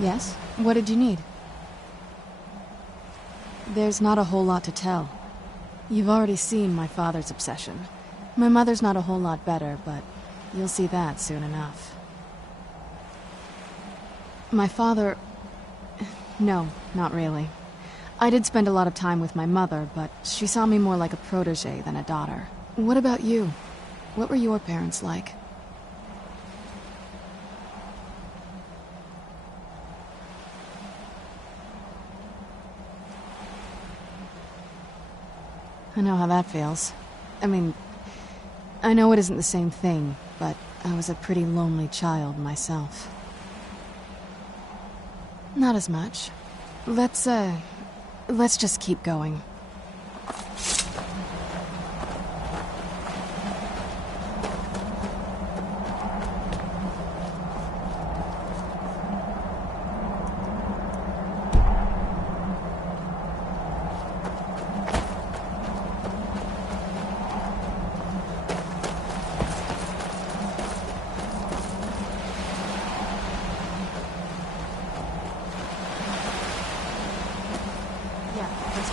Yes? What did you need? There's not a whole lot to tell. You've already seen my father's obsession. My mother's not a whole lot better, but you'll see that soon enough. My father... No, not really. I did spend a lot of time with my mother, but she saw me more like a protege than a daughter. What about you? What were your parents like? I know how that feels. I mean, I know it isn't the same thing, but I was a pretty lonely child myself. Not as much. Let's just keep going.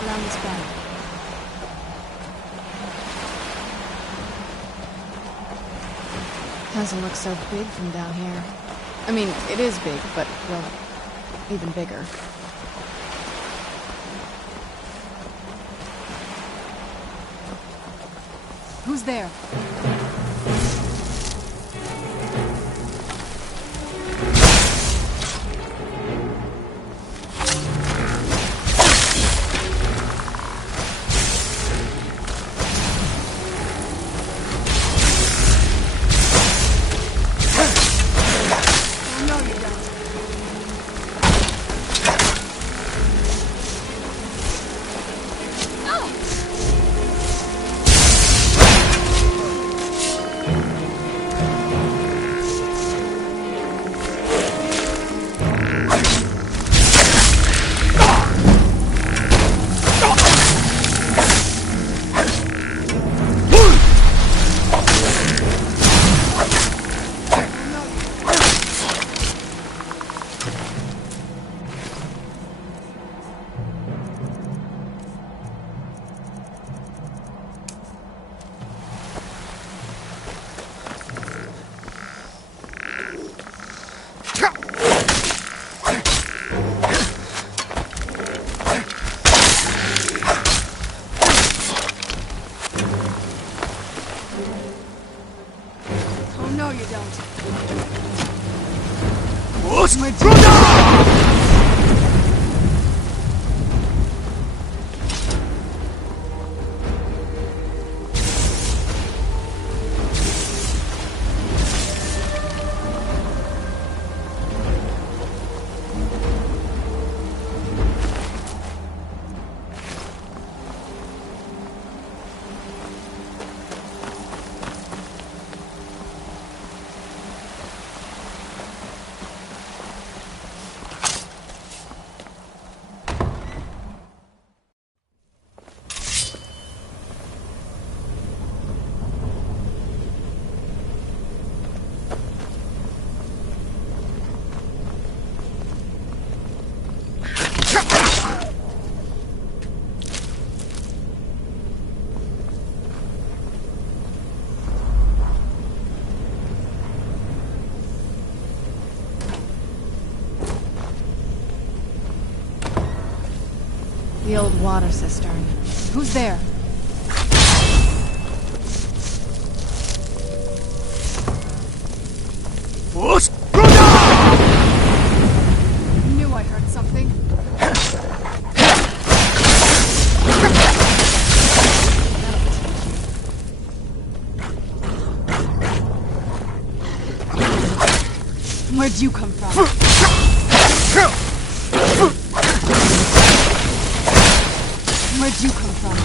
Around this bend. Doesn't look so big from down here. I mean, it is big, but, well, even bigger. Who's there? The old water cistern. Who's there? Knew I heard something. Where'd you come from? Where'd you come from?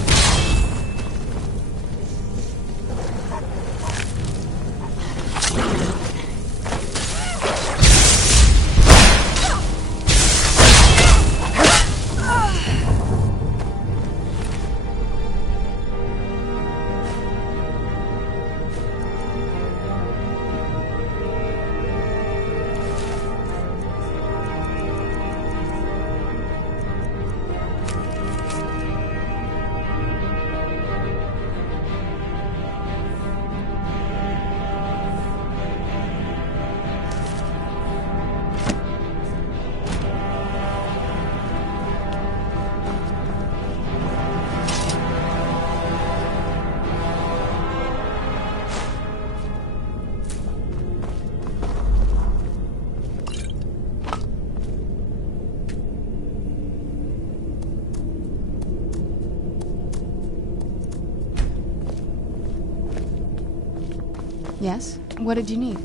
Yes? What did you need?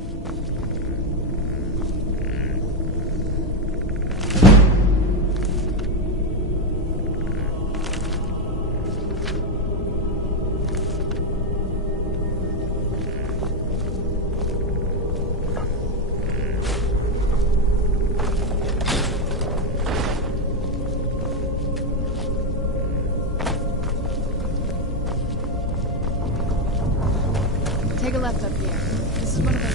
Take a left up here. This is one of those...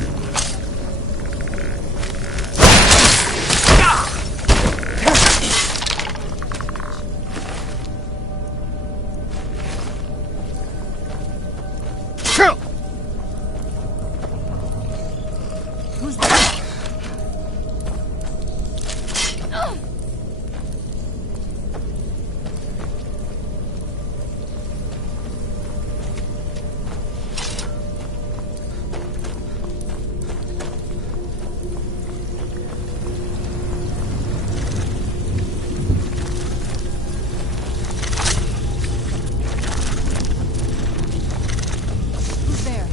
Who's there?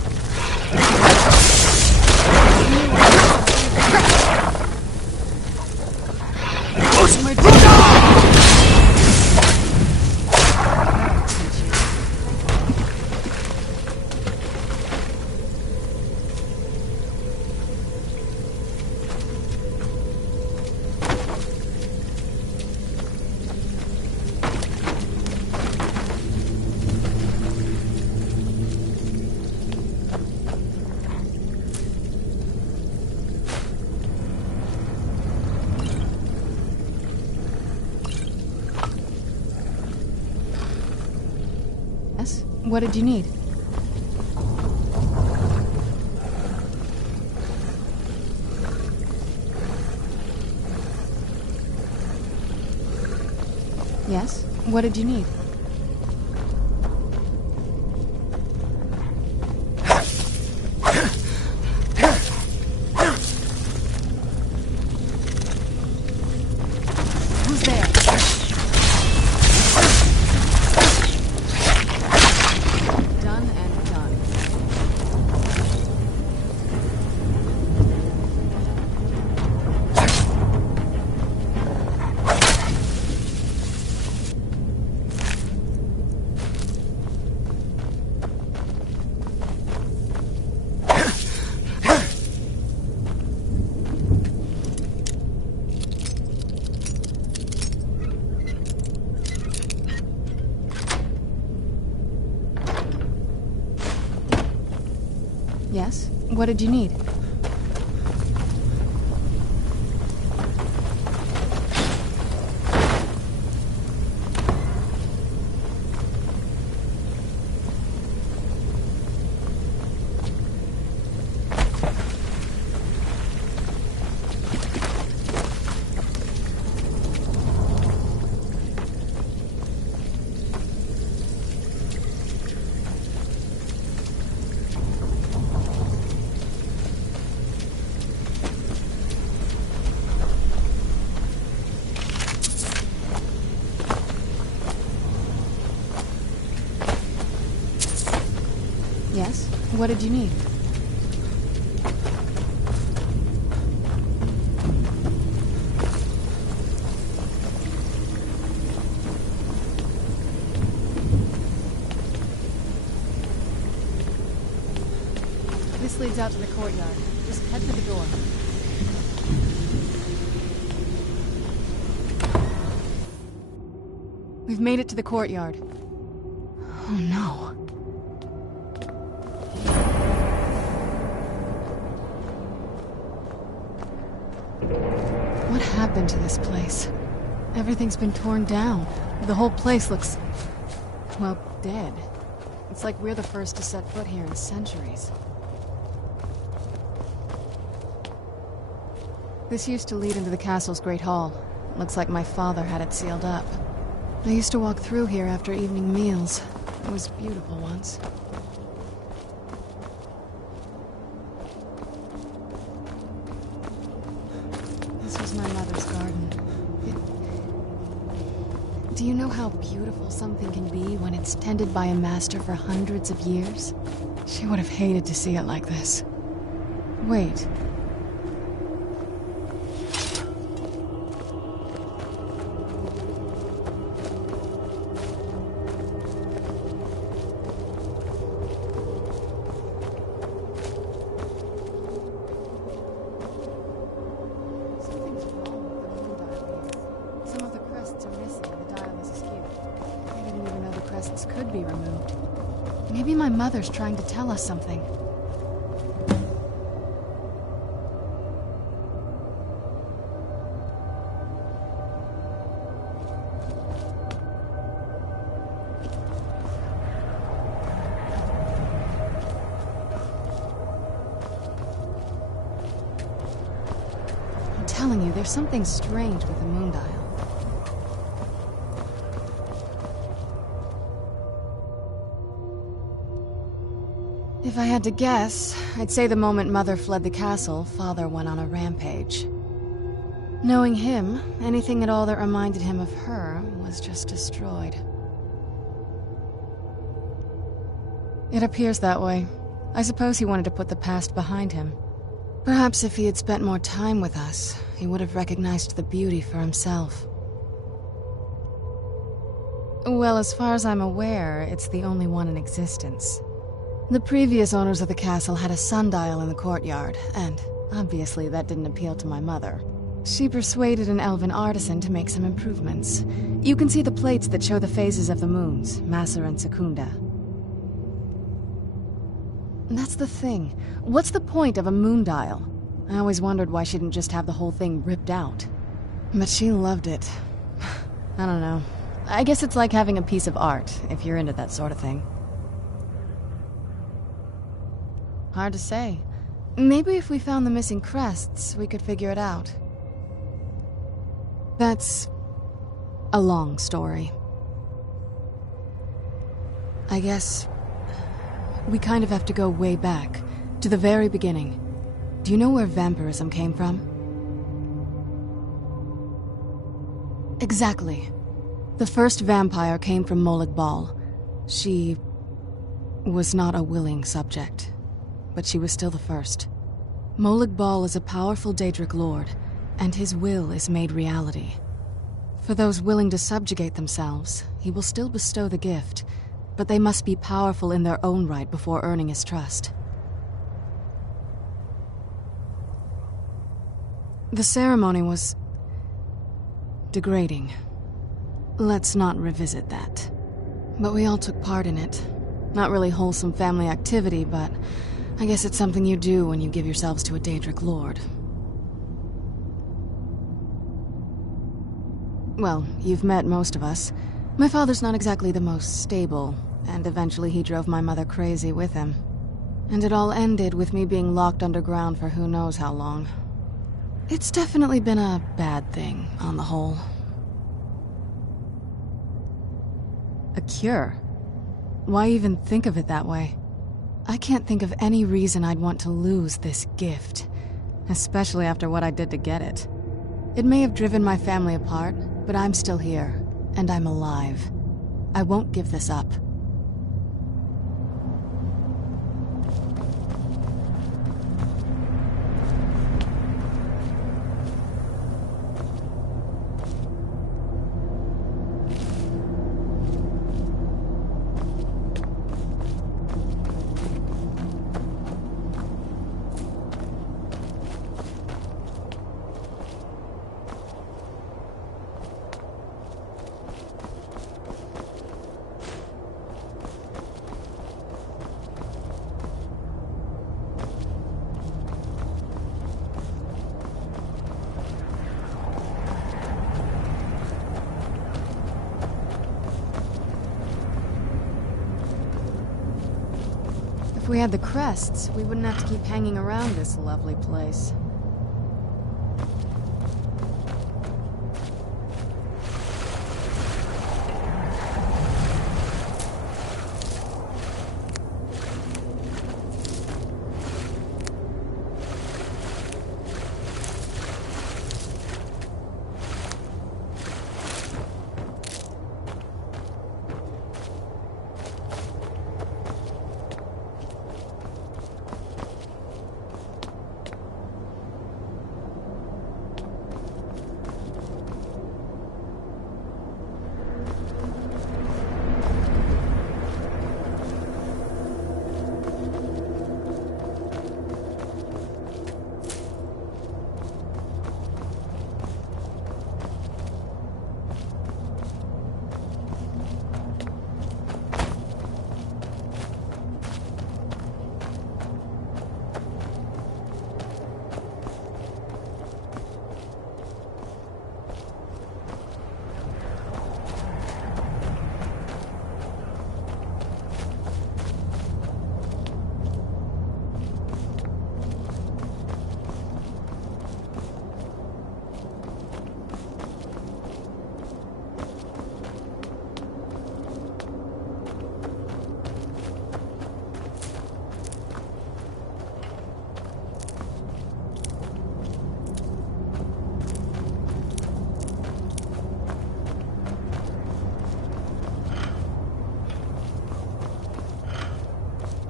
What did you need? Yes? What did you need? Who's there? Done and done. Yes? What did you need? Yes? What did you need? This leads out to the courtyard. Just head to the door. We've made it to the courtyard. Oh no. What happened to this place? Everything's been torn down. The whole place looks... well, dead. It's like we're the first to set foot here in centuries. This used to lead into the castle's great hall. Looks like my father had it sealed up. I used to walk through here after evening meals. It was beautiful once. This was my mother's garden. Do you know know how beautiful something can be when it's tended by a master for hundreds of years? She would have hated to see it like this. Wait. Something's wrong with the moon dial piece. Some of the crests are missing and the dial is askew. I didn't even know the crests could be removed. Maybe my mother's trying to tell us something. I'm telling you, there's something strange with the moon dial. If I had to guess, I'd say the moment Mother fled the castle, Father went on a rampage. Knowing him, anything at all that reminded him of her was just destroyed. It appears that way. I suppose he wanted to put the past behind him. Perhaps if he had spent more time with us, he would have recognized the beauty for himself. Well, as far as I'm aware, it's the only one in existence. The previous owners of the castle had a sundial in the courtyard, and obviously that didn't appeal to my mother. She persuaded an elven artisan to make some improvements. You can see the plates that show the phases of the moons, Maser and Secunda. That's the thing. What's the point of a moon dial? I always wondered why she didn't just have the whole thing ripped out. But she loved it. I don't know. I guess it's like having a piece of art, if you're into that sort of thing. Hard to say. Maybe if we found the missing crests, we could figure it out. That's a long story. I guess we kind of have to go way back, to the very beginning. Do you know where vampirism came from? Exactly. The first vampire came from Molag Bal. She was not a willing subject, but she was still the first. Molag Bal is a powerful Daedric lord, and his will is made reality. For those willing to subjugate themselves, he will still bestow the gift, but they must be powerful in their own right before earning his trust. The ceremony was degrading. Let's not revisit that. But we all took part in it. Not really wholesome family activity, but I guess it's something you do when you give yourselves to a Daedric lord. Well, you've met most of us. My father's not exactly the most stable, and eventually he drove my mother crazy with him. And it all ended with me being locked underground for who knows how long. It's definitely been a bad thing, on the whole. A cure? Why even think of it that way? I can't think of any reason I'd want to lose this gift, especially after what I did to get it. It may have driven my family apart, but I'm still here, and I'm alive. I won't give this up. If we had the crests, we wouldn't have to keep hanging around this lovely place.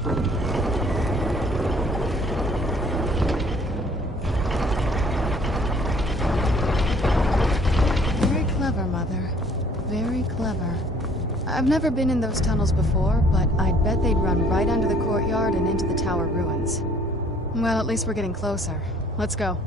Very clever, Mother. Very clever. I've never been in those tunnels before, but I'd bet they'd run right under the courtyard and into the tower ruins. Well, at least we're getting closer. Let's go.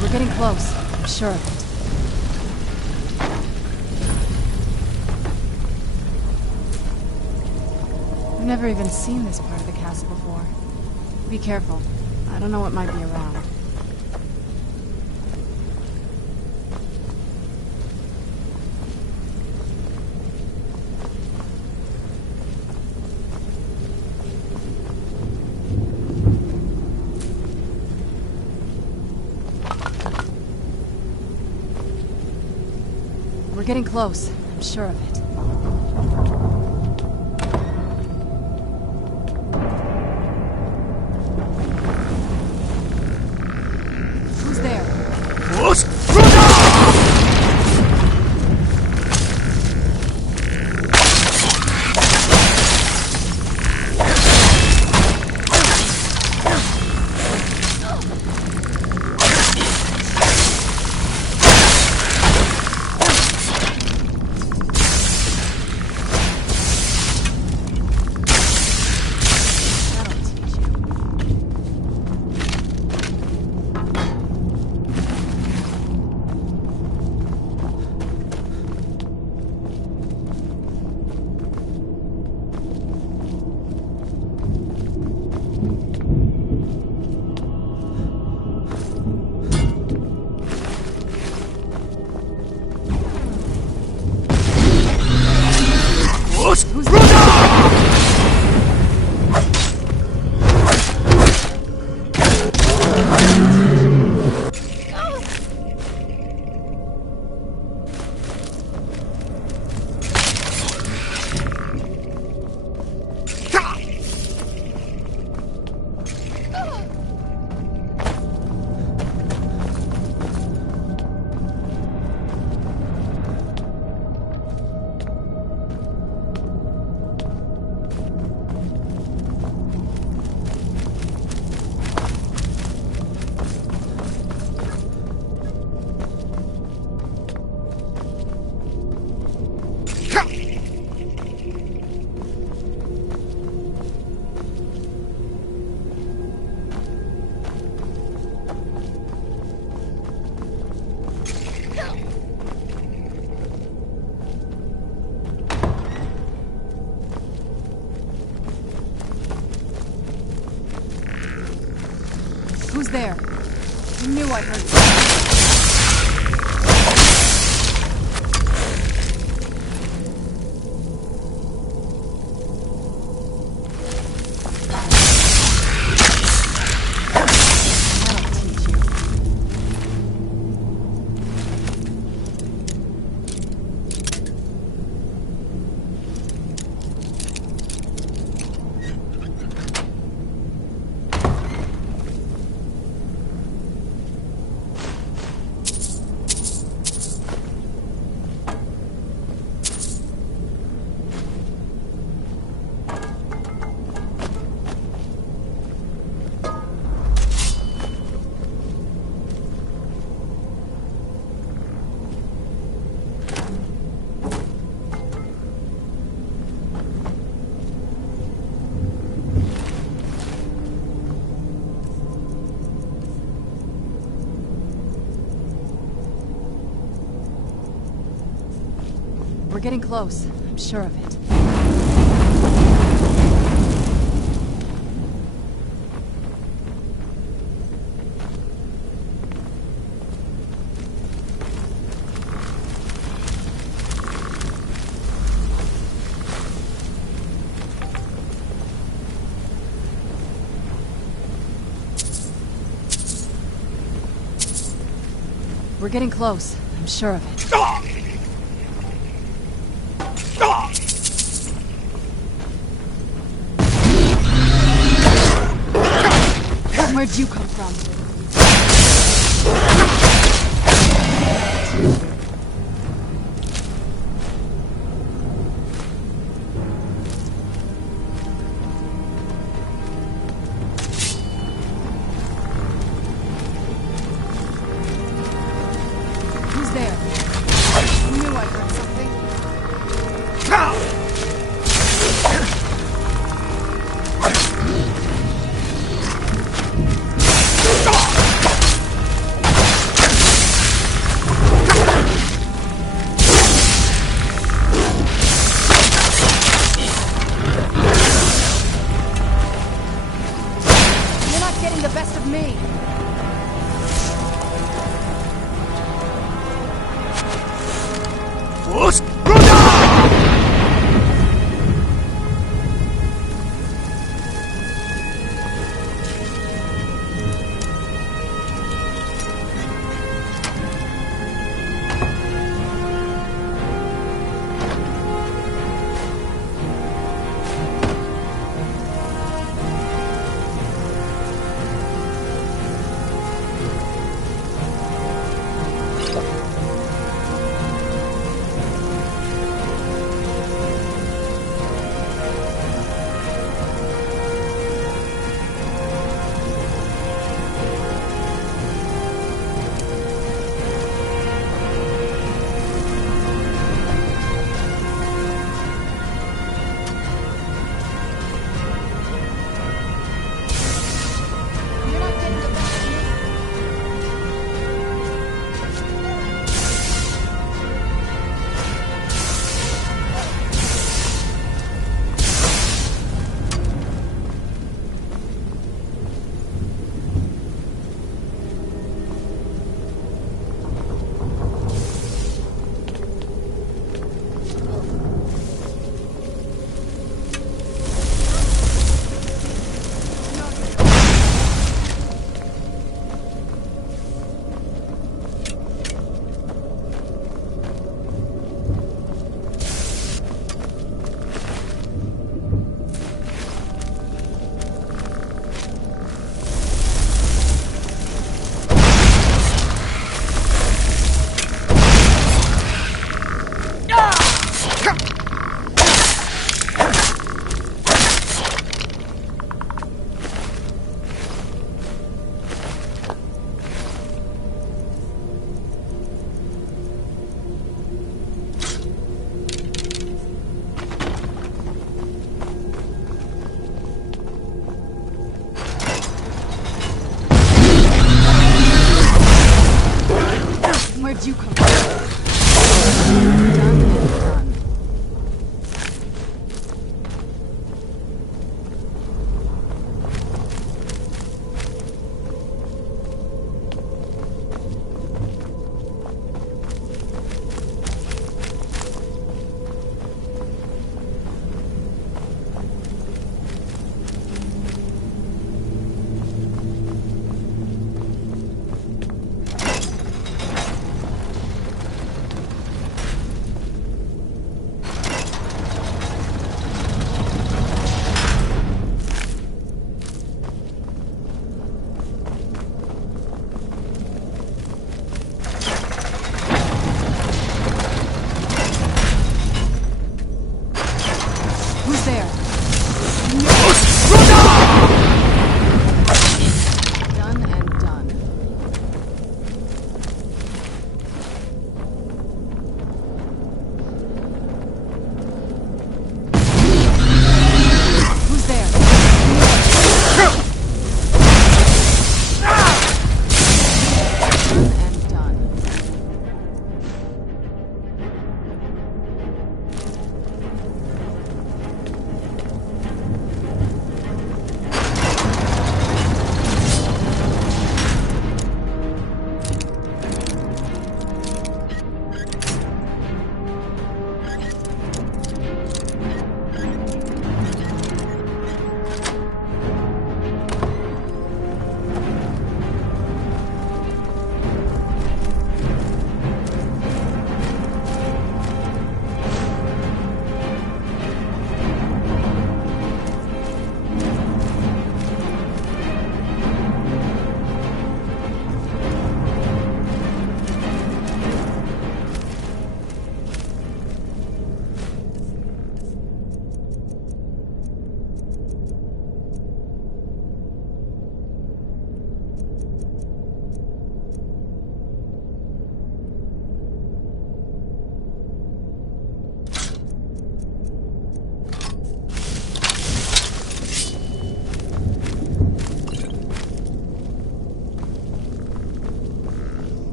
We're getting close. I'm sure of it. I've never even seen this part of the castle before. Be careful. I don't know what might be around. We're getting close. I'm sure of it. Who's there? Who's there? I knew I heard something. We're getting close. I'm sure of it. We're getting close. I'm sure of it. Where'd you come from? Who's there? I knew I heard something. Getting the best of me. you come from? Done and done. Who's there? Done and done. Who's there? Done and done.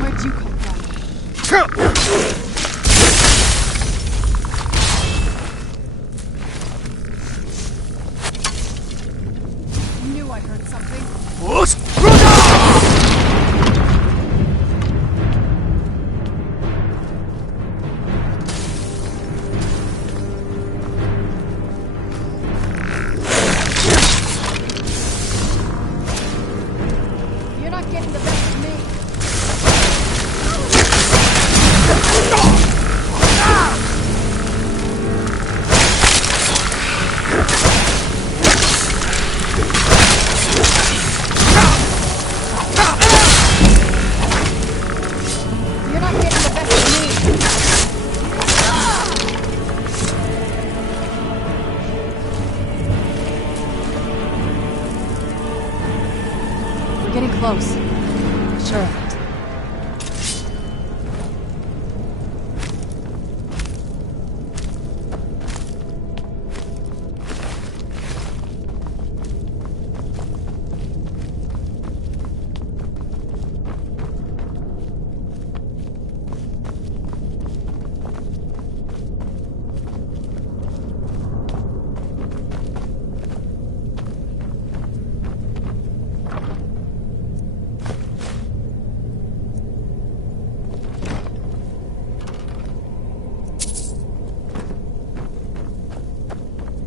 Where'd you come from? I knew I heard something. You're not getting the best of me. You're not getting the best of me. We're getting close. Sure of it.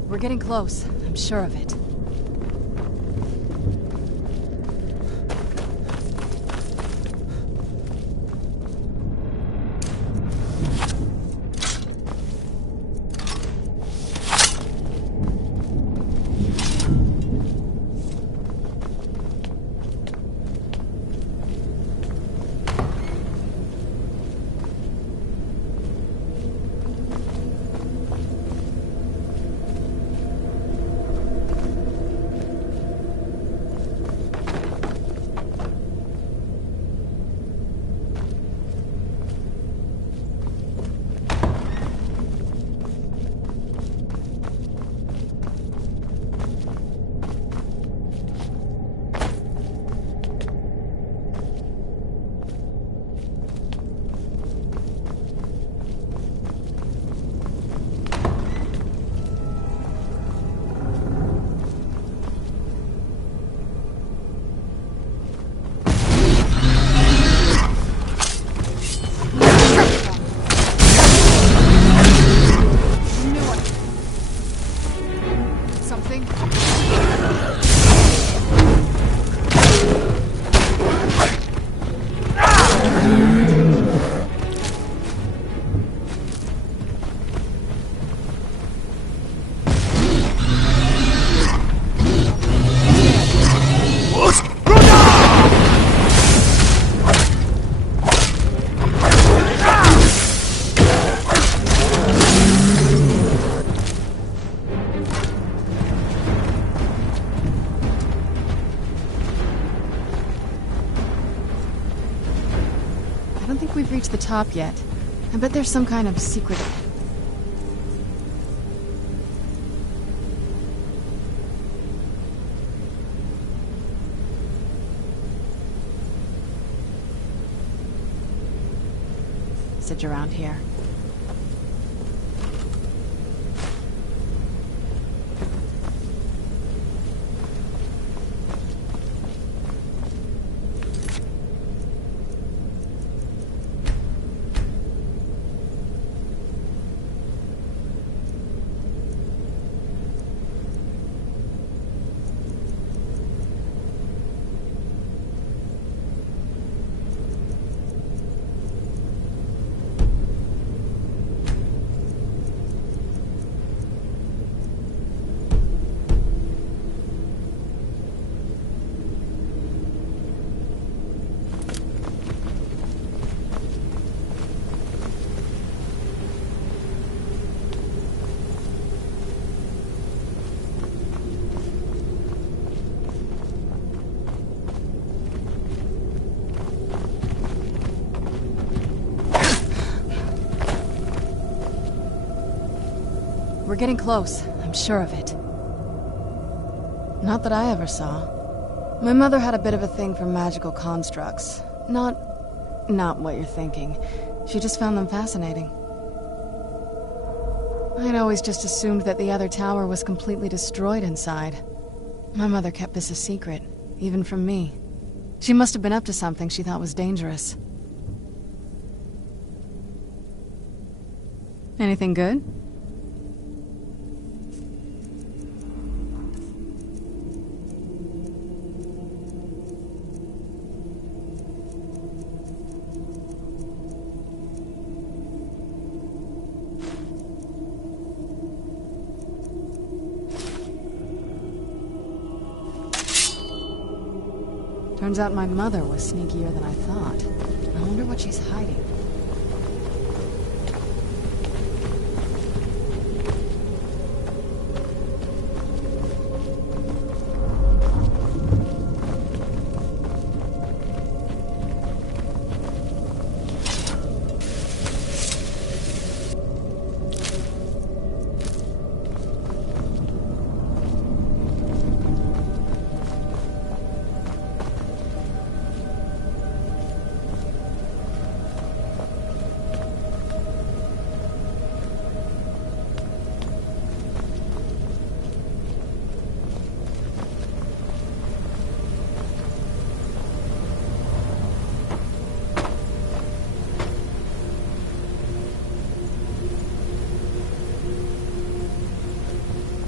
We're getting close. I'm sure of it. don't think we've reached the top yet. I bet there's some kind of secret... passage around here. We're getting close, I'm sure of it. Not that I ever saw. My mother had a bit of a thing for magical constructs. Not what you're thinking. She just found them fascinating. I'd always just assumed that the other tower was completely destroyed inside. My mother kept this a secret, even from me. She must have been up to something she thought was dangerous. Anything good? Turns out my mother was sneakier than I thought. I wonder what she's hiding.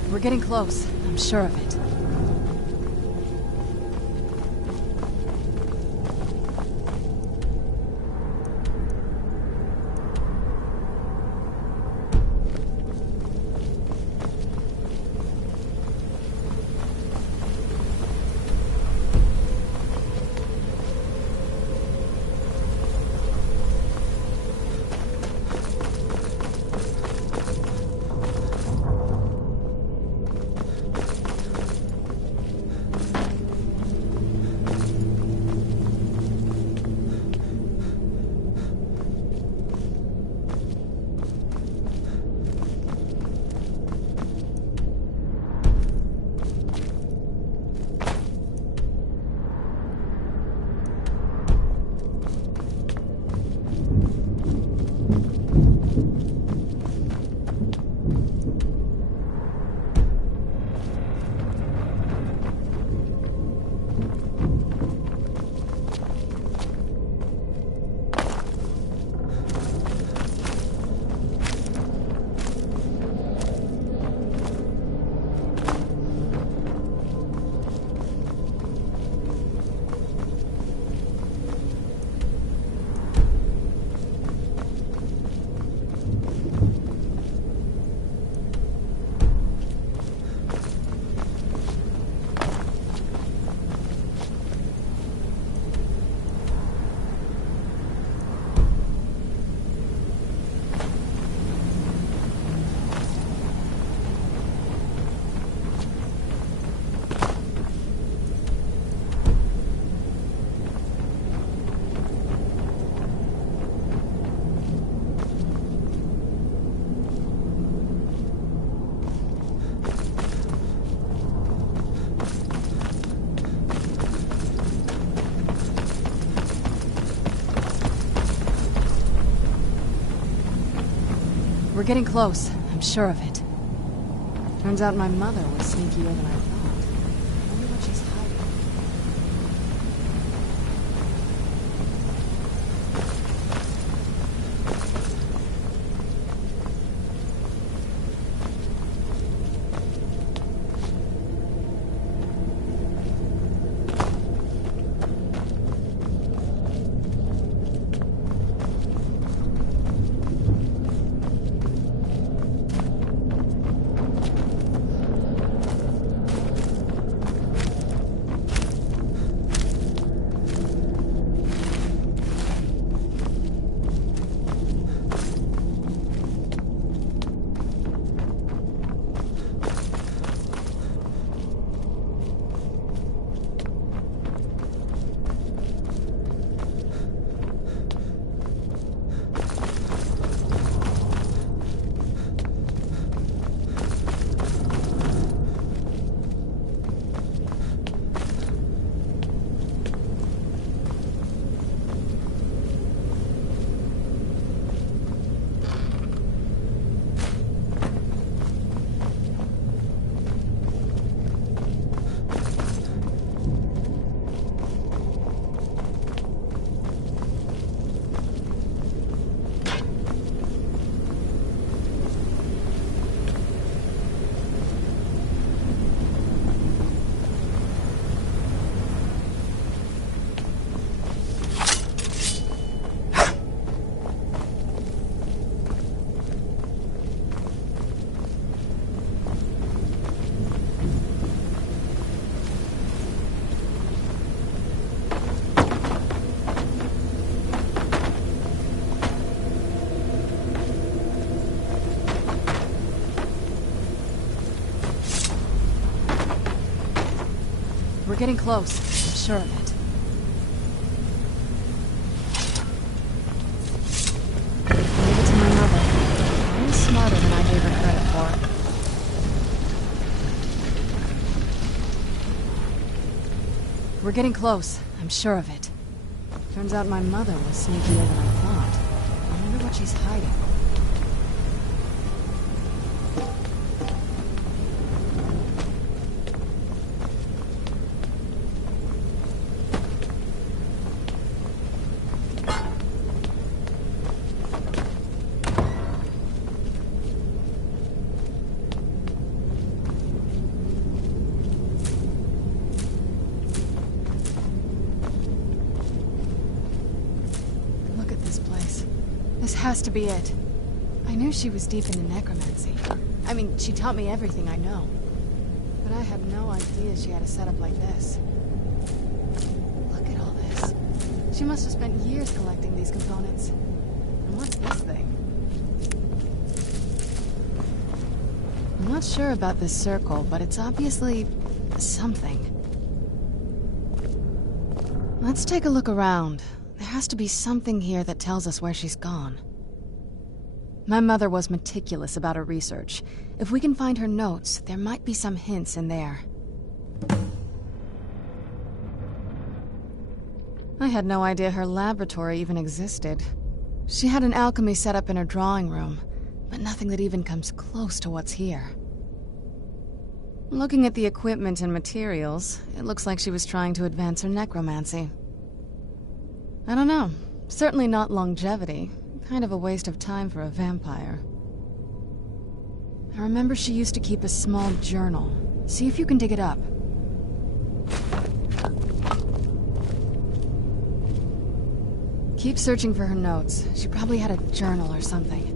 We're getting close, I'm sure of it. We're getting close. I'm sure of it. Turns out my mother was sneakier than I thought. I wonder what she's hiding. We're getting close. I'm sure of it. Leave it to my mother. I'm smarter than I gave her credit for. We're getting close. I'm sure of it. Turns out my mother was sneakier than I thought. I wonder what she's hiding. This has to be it. I knew she was deep into necromancy. I mean, she taught me everything I know. But I had no idea she had a setup like this. Look at all this. She must have spent years collecting these components. And what's this thing? I'm not sure about this circle, but it's obviously something. Let's take a look around. There has to be something here that tells us where she's gone. My mother was meticulous about her research. If we can find her notes, there might be some hints in there. I had no idea her laboratory even existed. She had an alchemy set up in her drawing room, but nothing that even comes close to what's here. Looking at the equipment and materials, it looks like she was trying to advance her necromancy. I don't know. Certainly not longevity. Kind of a waste of time for a vampire. I remember she used to keep a small journal. See if you can dig it up. Keep searching for her notes. She probably had a journal or something.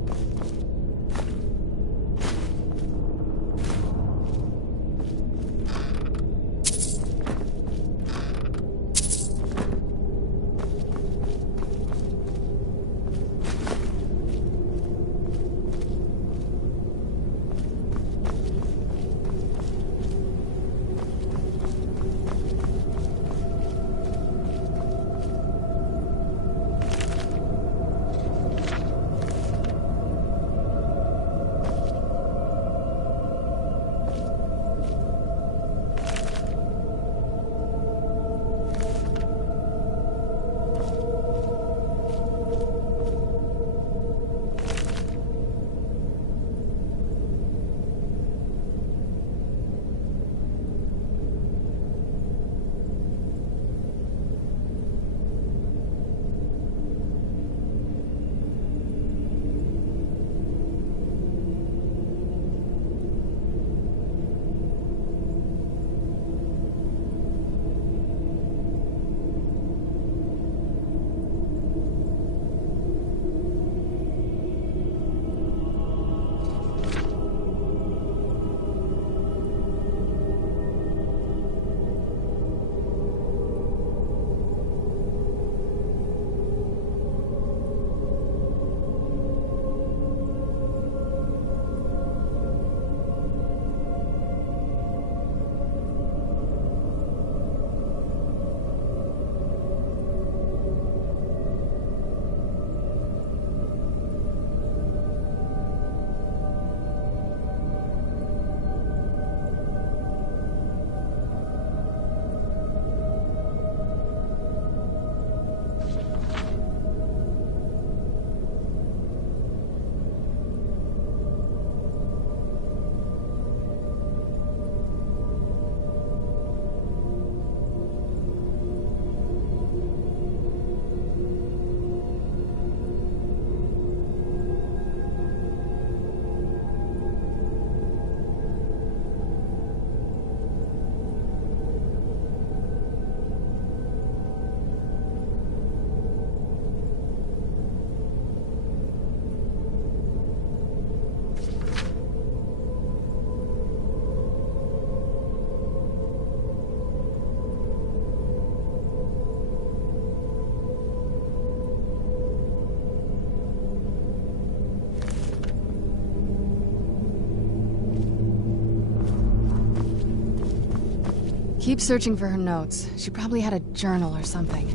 Keep searching for her notes. She probably had a journal or something.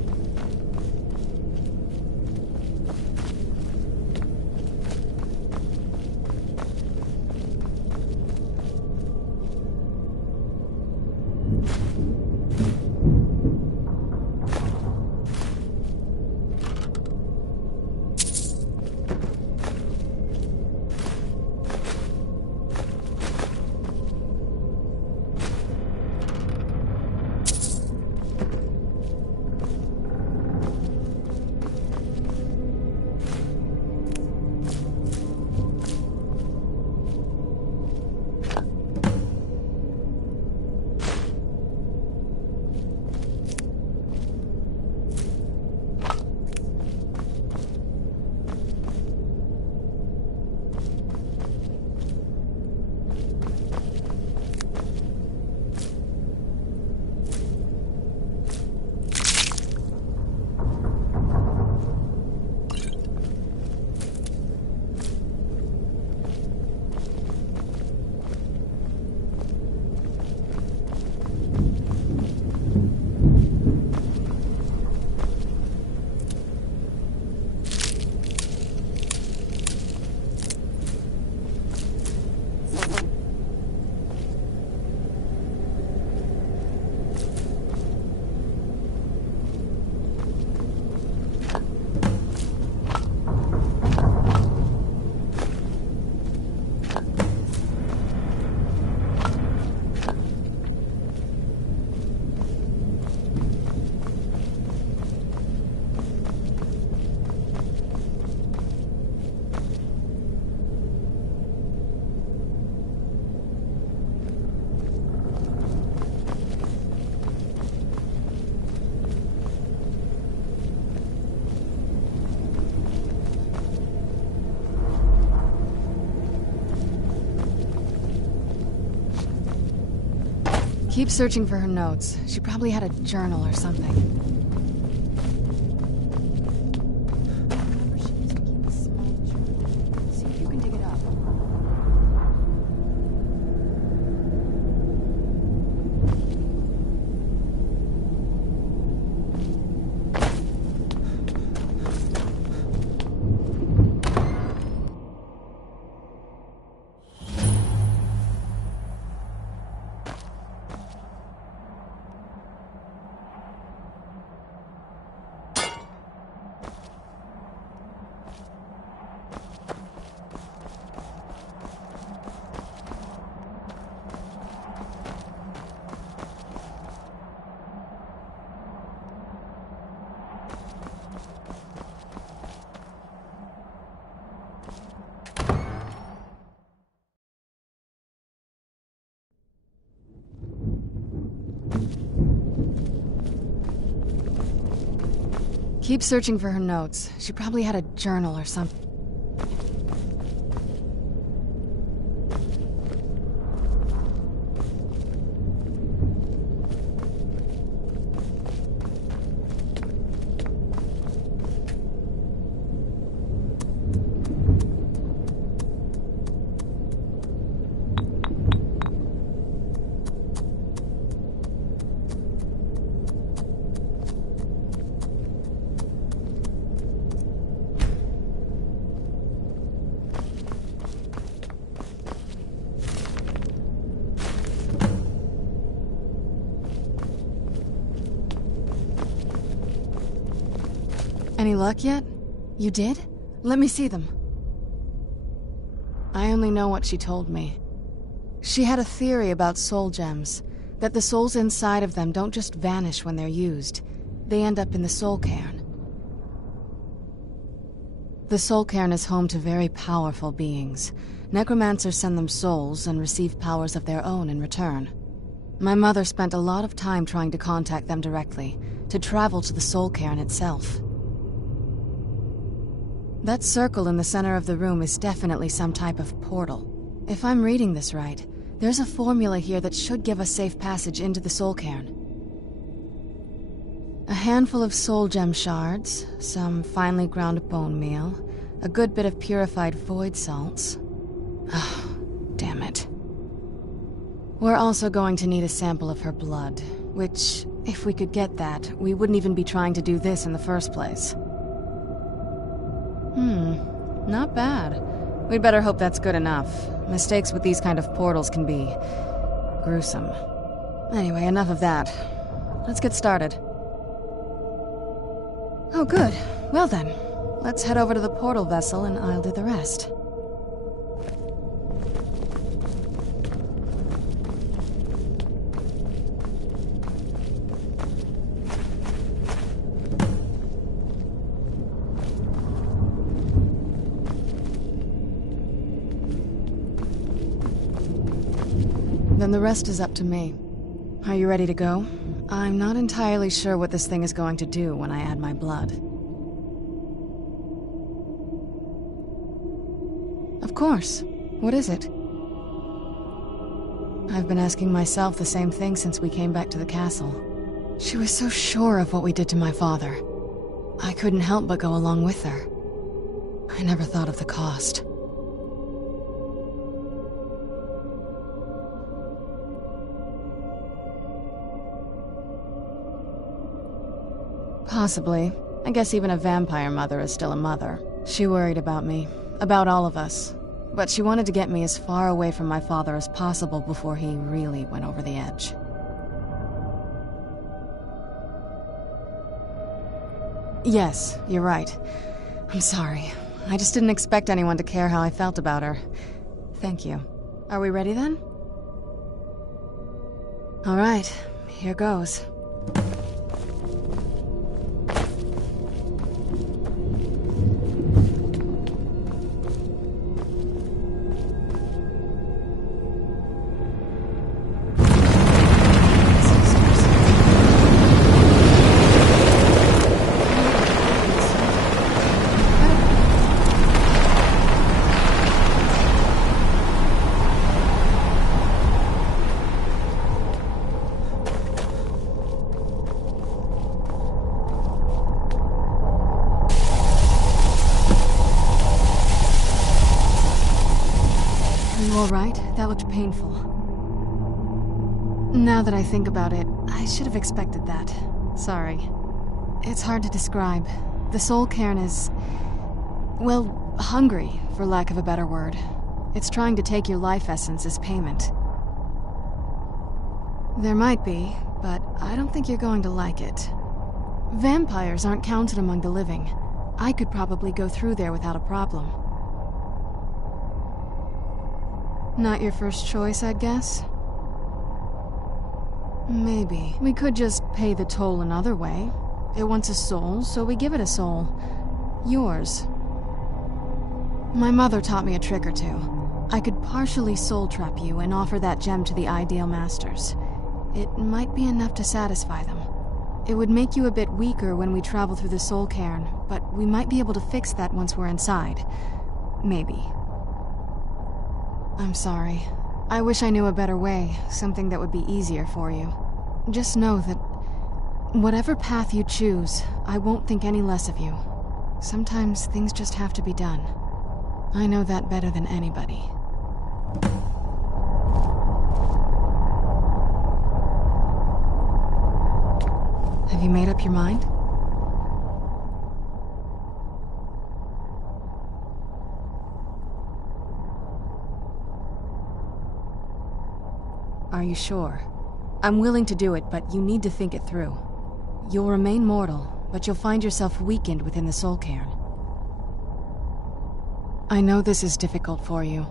Keep searching for her notes. She probably had a journal or something. Remember, she used to keep a small journal. See if you can dig it up. Keep searching for her notes. She probably had a journal or something. Any luck yet? You did? Let me see them. I only know what she told me. She had a theory about soul gems, that the souls inside of them don't just vanish when they're used. They end up in the soul cairn. The soul cairn is home to very powerful beings. Necromancers send them souls and receive powers of their own in return. My mother spent a lot of time trying to contact them directly, to travel to the soul cairn itself. That circle in the center of the room is definitely some type of portal. If I'm reading this right, there's a formula here that should give us safe passage into the soul cairn. A handful of soul gem shards, some finely ground bone meal, a good bit of purified void salts. Oh, damn it. We're also going to need a sample of her blood. Which, if we could get that, we wouldn't even be trying to do this in the first place. Not bad. We'd better hope that's good enough. Mistakes with these kind of portals can be gruesome. Anyway, enough of that. Let's get started. Oh, good. Well then, let's head over to the portal vessel and I'll do the rest. Then the rest is up to me. Are you ready to go? I'm not entirely sure what this thing is going to do when I add my blood. Of course. What is it? I've been asking myself the same thing since we came back to the castle. She was so sure of what we did to my father. I couldn't help but go along with her. I never thought of the cost. Possibly. I guess even a vampire mother is still a mother. She worried about me, about all of us. But she wanted to get me as far away from my father as possible before he really went over the edge. Yes, you're right. I'm sorry. I just didn't expect anyone to care how I felt about her. Thank you. Are we ready then? All right, here goes. Alright, that looked painful. Now that I think about it, I should have expected that. Sorry. It's hard to describe. The soul cairn is... well, hungry, for lack of a better word. It's trying to take your life essence as payment. There might be, but I don't think you're going to like it. Vampires aren't counted among the living. I could probably go through there without a problem. Not your first choice, I'd guess? Maybe. We could just pay the toll another way. It wants a soul, so we give it a soul. Yours. My mother taught me a trick or two. I could partially soul trap you and offer that gem to the Ideal Masters. It might be enough to satisfy them. It would make you a bit weaker when we travel through the soul cairn, but we might be able to fix that once we're inside. Maybe. I'm sorry. I wish I knew a better way, something that would be easier for you. Just know that whatever path you choose, I won't think any less of you. Sometimes things just have to be done. I know that better than anybody. Have you made up your mind? Are you sure? I'm willing to do it, but you need to think it through. You'll remain mortal, but you'll find yourself weakened within the soul cairn. I know this is difficult for you.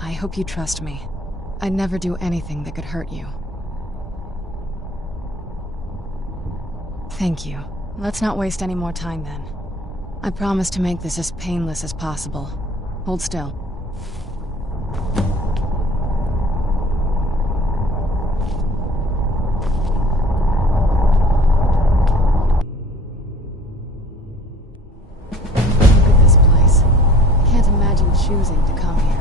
I hope you trust me. I'd never do anything that could hurt you. Thank you. Let's not waste any more time then. I promise to make this as painless as possible. Hold still. Choosing to come here.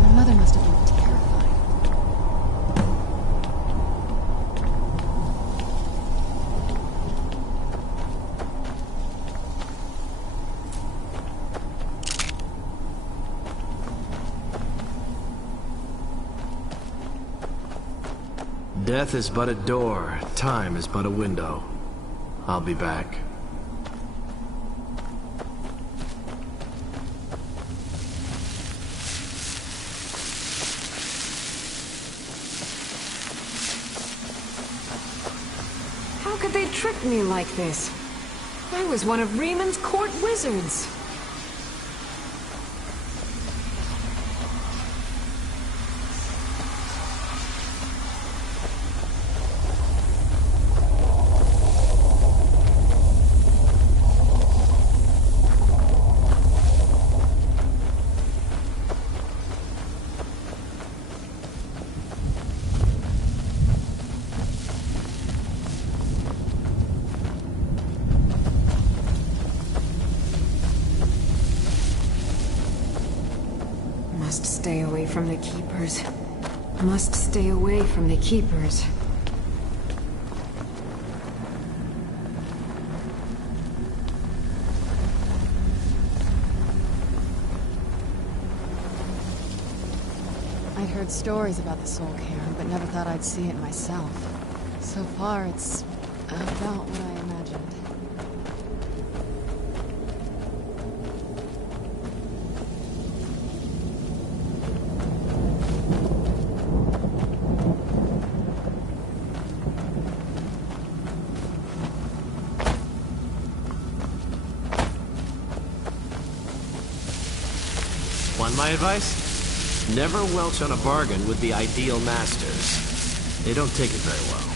My mother must have been terrified. Death is but a door, time is but a window. I'll be back. How could they trick me like this? I was one of Riemann's court wizards. Must stay away from the Keepers. Must stay away from the Keepers. I'd heard stories about the Soul Cairn, but never thought I'd see it myself. So far, it's about what I imagined. Want my advice? Never welch on a bargain with the ideal masters. They don't take it very well.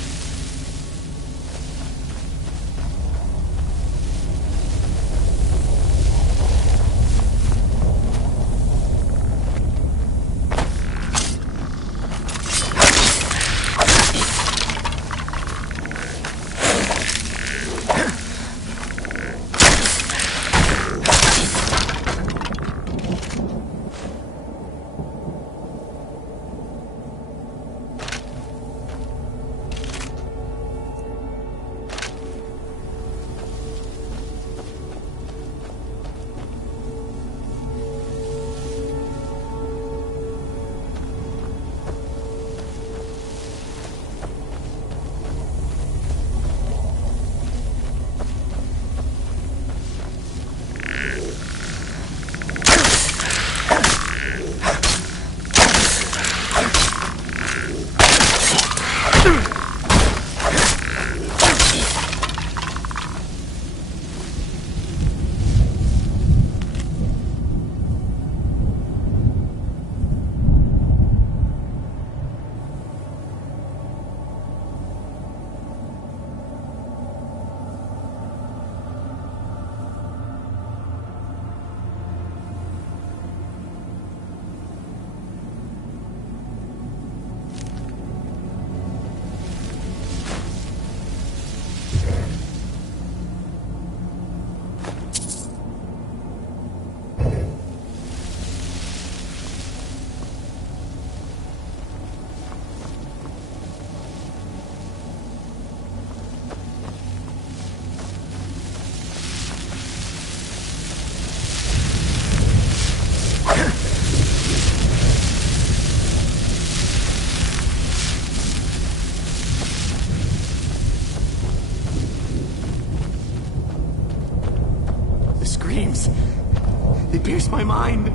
They pierce my mind.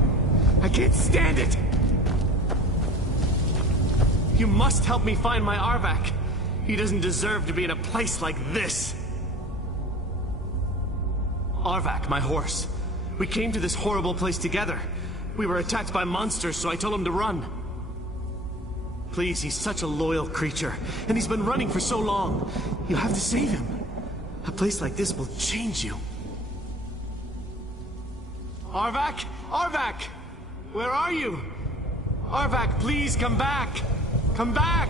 I can't stand it. You must help me find my Arvak. He doesn't deserve to be in a place like this. Arvak, my horse. We came to this horrible place together. We were attacked by monsters, so I told him to run. Please, he's such a loyal creature, and he's been running for so long. You have to save him. A place like this will change you. Arvak? Arvak! Where are you? Arvak, please come back! Come back!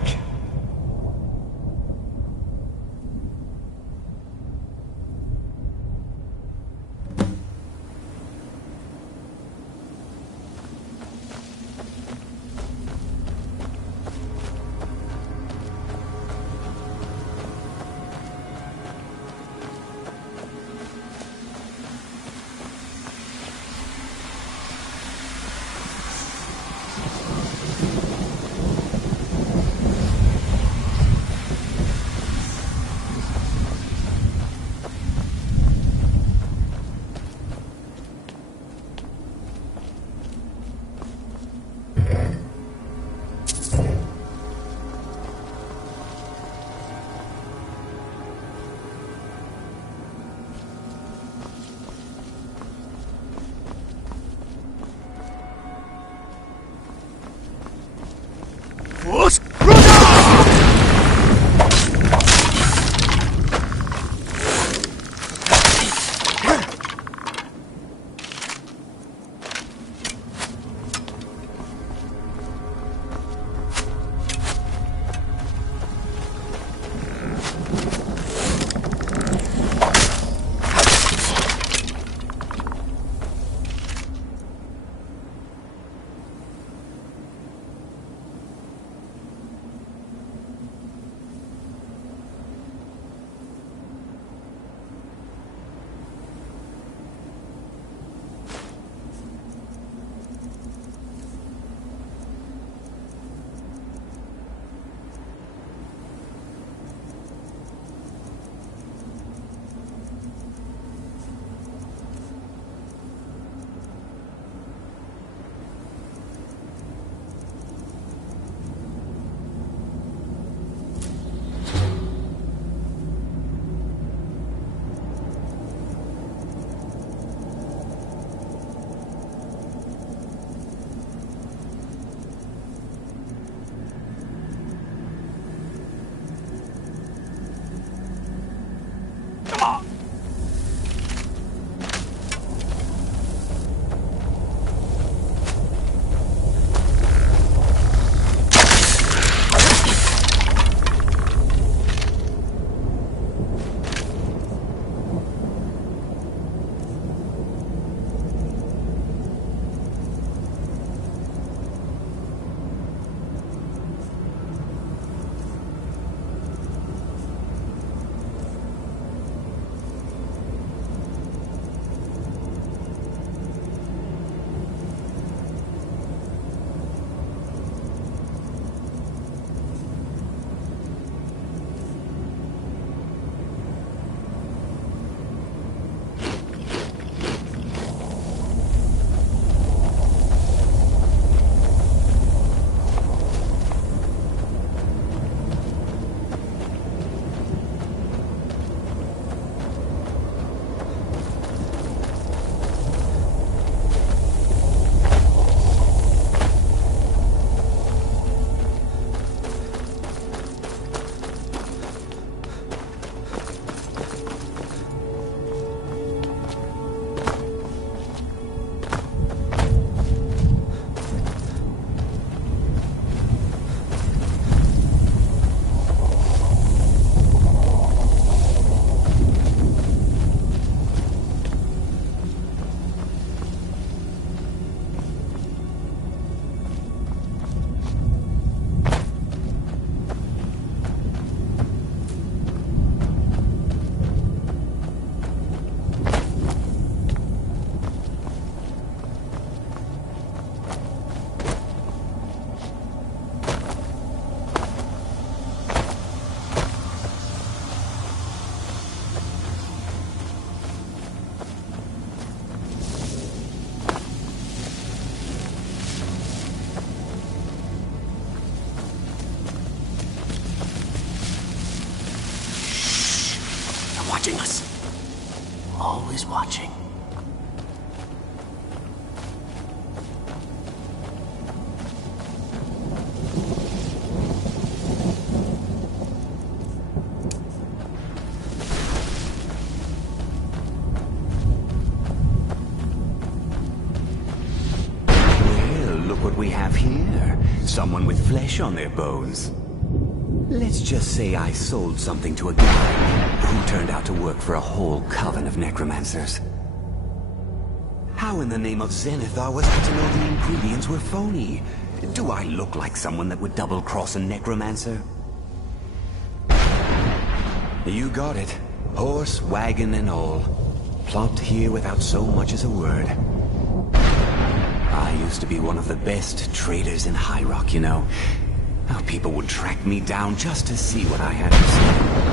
watching us. Always watching. Well, look what we have here. Someone with flesh on their bones. Let's just say I sold something to a guy who turned out to work for a whole coven of necromancers. How in the name of Zenithar was I to know the ingredients were phony? Do I look like someone that would double-cross a necromancer? You got it. Horse, wagon, and all. Plopped here without so much as a word. I used to be one of the best traders in High Rock, you know. How people would track me down just to see what I had to say.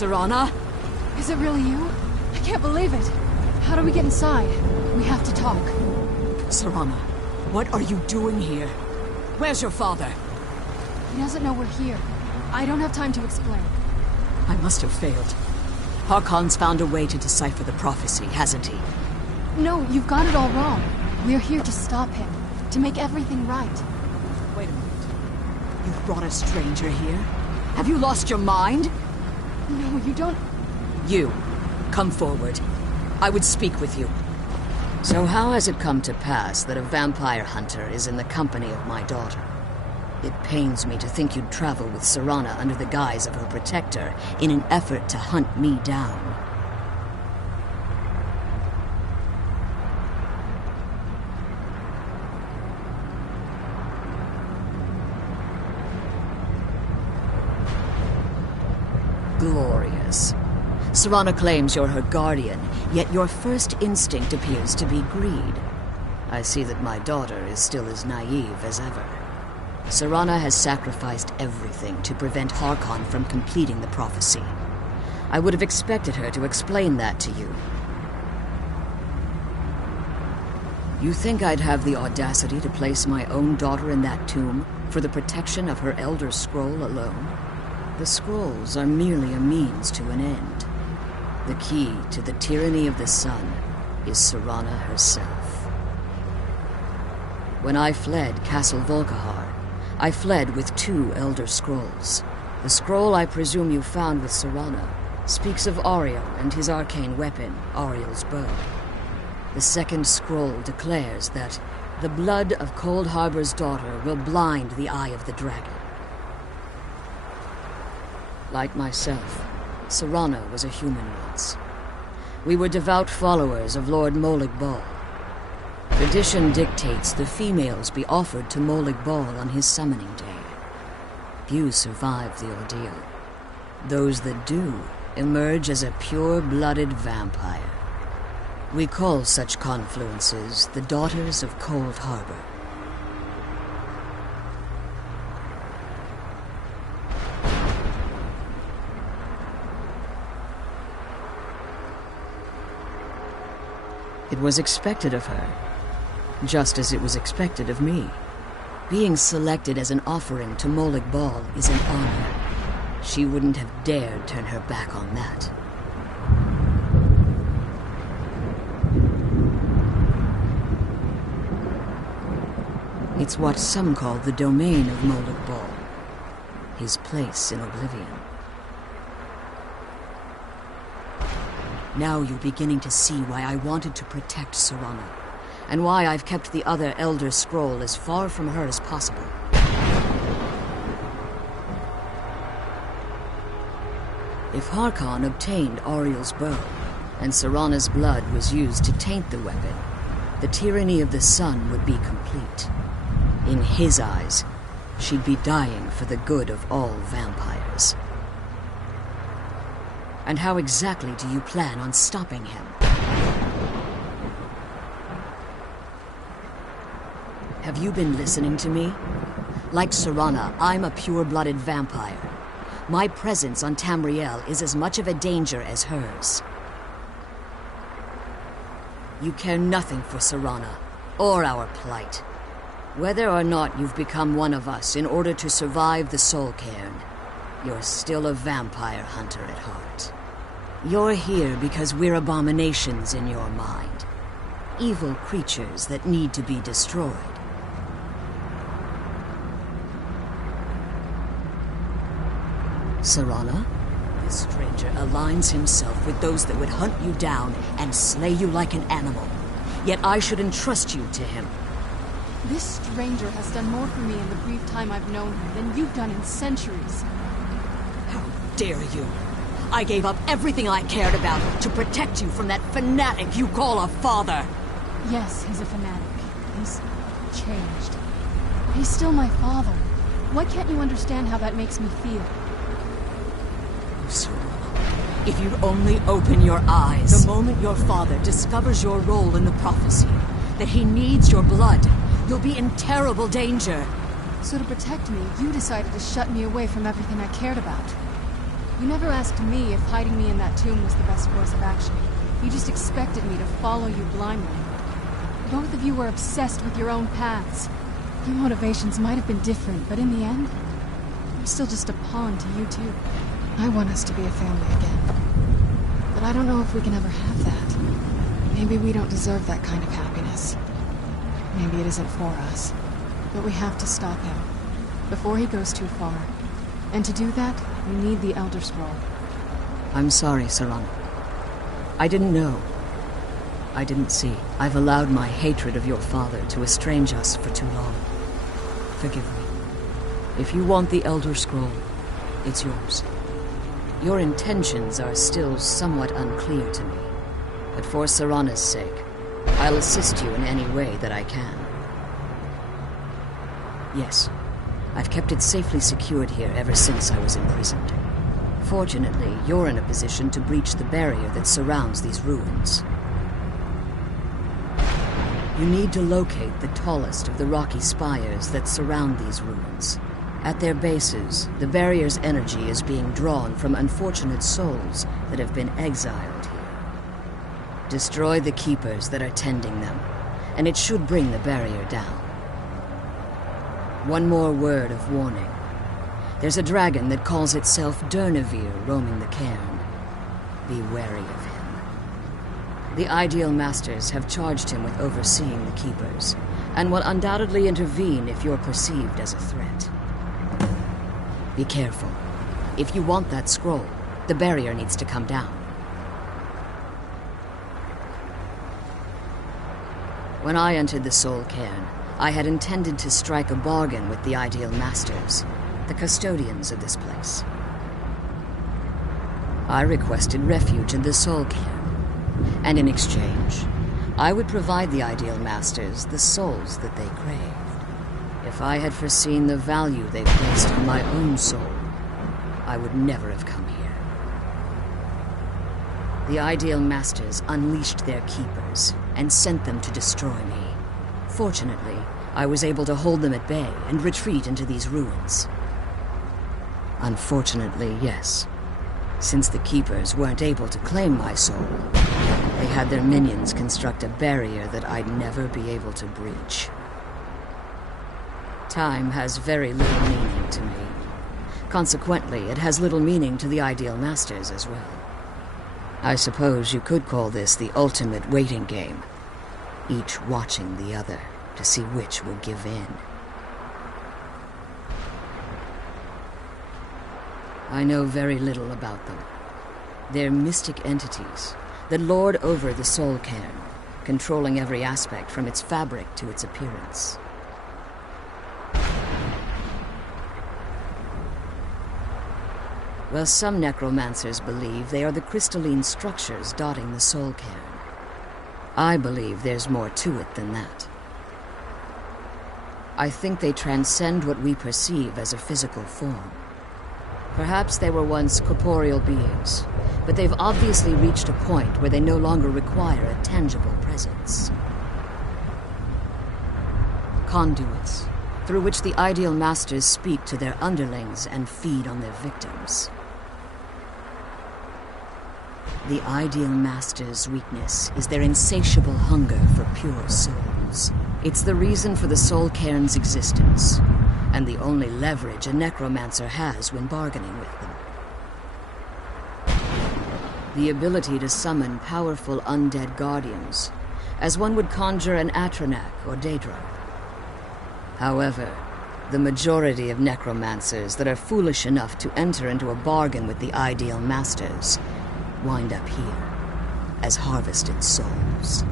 Serana? Is it really you? I can't believe it. How do we get inside? We have to talk. Serana, what are you doing here? Where's your father? He doesn't know we're here. I don't have time to explain. I must have failed. Harkon's found a way to decipher the prophecy, hasn't he? No, you've got it all wrong. We're here to stop him. To make everything right. Wait a minute. You've brought a stranger here? Have you lost your mind? No, you don't... You, come forward. I would speak with you. So how has it come to pass that a vampire hunter is in the company of my daughter? It pains me to think you'd travel with Serana under the guise of her protector in an effort to hunt me down. Glorious. Serana claims you're her guardian, yet your first instinct appears to be greed. I see that my daughter is still as naive as ever. Serana has sacrificed everything to prevent Harkon from completing the prophecy. I would have expected her to explain that to you. You think I'd have the audacity to place my own daughter in that tomb for the protection of her Elder Scroll alone? The scrolls are merely a means to an end. The key to the tyranny of the sun is Serana herself. When I fled Castle Volkihar, I fled with 2 Elder Scrolls. The scroll I presume you found with Serana speaks of Ariel and his arcane weapon, Ariel's bow. The second scroll declares that the blood of Cold Harbor's daughter will blind the eye of the dragon. Like myself, Serana was a human once. We were devout followers of Lord Molag Bal. Tradition dictates the females be offered to Molag Bal on his summoning day. Few survive the ordeal. Those that do emerge as a pure-blooded vampire. We call such confluences the Daughters of Cold Harbor. It was expected of her, just as it was expected of me. Being selected as an offering to Molag Bal is an honor. She wouldn't have dared turn her back on that. It's what some call the domain of Molag Bal, his place in oblivion. Now you're beginning to see why I wanted to protect Serana, and why I've kept the other Elder Scroll as far from her as possible. If Harkon obtained Ariel's bow, and Serana's blood was used to taint the weapon, the tyranny of the sun would be complete. In his eyes, she'd be dying for the good of all vampires. And how exactly do you plan on stopping him? Have you been listening to me? Like Serana, I'm a pure-blooded vampire. My presence on Tamriel is as much of a danger as hers. You care nothing for Serana, or our plight. Whether or not you've become one of us in order to survive the Soul Cairn, you're still a vampire hunter at heart. You're here because we're abominations in your mind. Evil creatures that need to be destroyed. Serana? This stranger aligns himself with those that would hunt you down and slay you like an animal. Yet I should entrust you to him. This stranger has done more for me in the brief time I've known him than you've done in centuries. How dare you! I gave up everything I cared about to protect you from that fanatic you call a father! Yes, he's a fanatic. He's changed. He's still my father. Why can't you understand how that makes me feel? Serana, if you'd only open your eyes. The moment your father discovers your role in the prophecy, that he needs your blood, you'll be in terrible danger. So to protect me, you decided to shut me away from everything I cared about. You never asked me if hiding me in that tomb was the best course of action. You just expected me to follow you blindly. Both of you were obsessed with your own paths. Your motivations might have been different, but in the end, I'm still just a pawn to you two. I want us to be a family again. But I don't know if we can ever have that. Maybe we don't deserve that kind of happiness. Maybe it isn't for us. But we have to stop him, before he goes too far. And to do that, we need the Elder Scroll. I'm sorry, Serana. I didn't know. I didn't see. I've allowed my hatred of your father to estrange us for too long. Forgive me. If you want the Elder Scroll, it's yours. Your intentions are still somewhat unclear to me, but for Serana's sake, I'll assist you in any way that I can. Yes, I've kept it safely secured here ever since I was imprisoned. Fortunately, you're in a position to breach the barrier that surrounds these ruins. You need to locate the tallest of the rocky spires that surround these ruins. At their bases, the barrier's energy is being drawn from unfortunate souls that have been exiled here. Destroy the keepers that are tending them, and it should bring the barrier down. One more word of warning. There's a dragon that calls itself Durnevere roaming the cairn. Be wary of him. The Ideal Masters have charged him with overseeing the keepers, and will undoubtedly intervene if you're perceived as a threat. Be careful. If you want that scroll, the barrier needs to come down. When I entered the Soul Cairn, I had intended to strike a bargain with the Ideal Masters, the custodians of this place. I requested refuge in the Soul Cairn, and in exchange, I would provide the Ideal Masters the souls that they craved. If I had foreseen the value they placed on my own soul, I would never have come here. The Ideal Masters unleashed their keepers and sent them to destroy me. Fortunately, I was able to hold them at bay and retreat into these ruins. Unfortunately, yes. Since the keepers weren't able to claim my soul, they had their minions construct a barrier that I'd never be able to breach. Time has very little meaning to me. Consequently, it has little meaning to the Ideal Masters as well. I suppose you could call this the ultimate waiting game, each watching the other to see which will give in. I know very little about them. They're mystic entities that lord over the Soul Cairn, controlling every aspect from its fabric to its appearance. Well, some necromancers believe they are the crystalline structures dotting the Soul Cairn. I believe there's more to it than that. I think they transcend what we perceive as a physical form. Perhaps they were once corporeal beings, but they've obviously reached a point where they no longer require a tangible presence. Conduits, through which the Ideal Masters speak to their underlings and feed on their victims. The Ideal Masters' weakness is their insatiable hunger for pure souls. It's the reason for the Soul Cairn's existence, and the only leverage a necromancer has when bargaining with them. The ability to summon powerful undead guardians, as one would conjure an Atronak or Daedra. However, the majority of necromancers that are foolish enough to enter into a bargain with the Ideal Masters wind up here as harvested souls.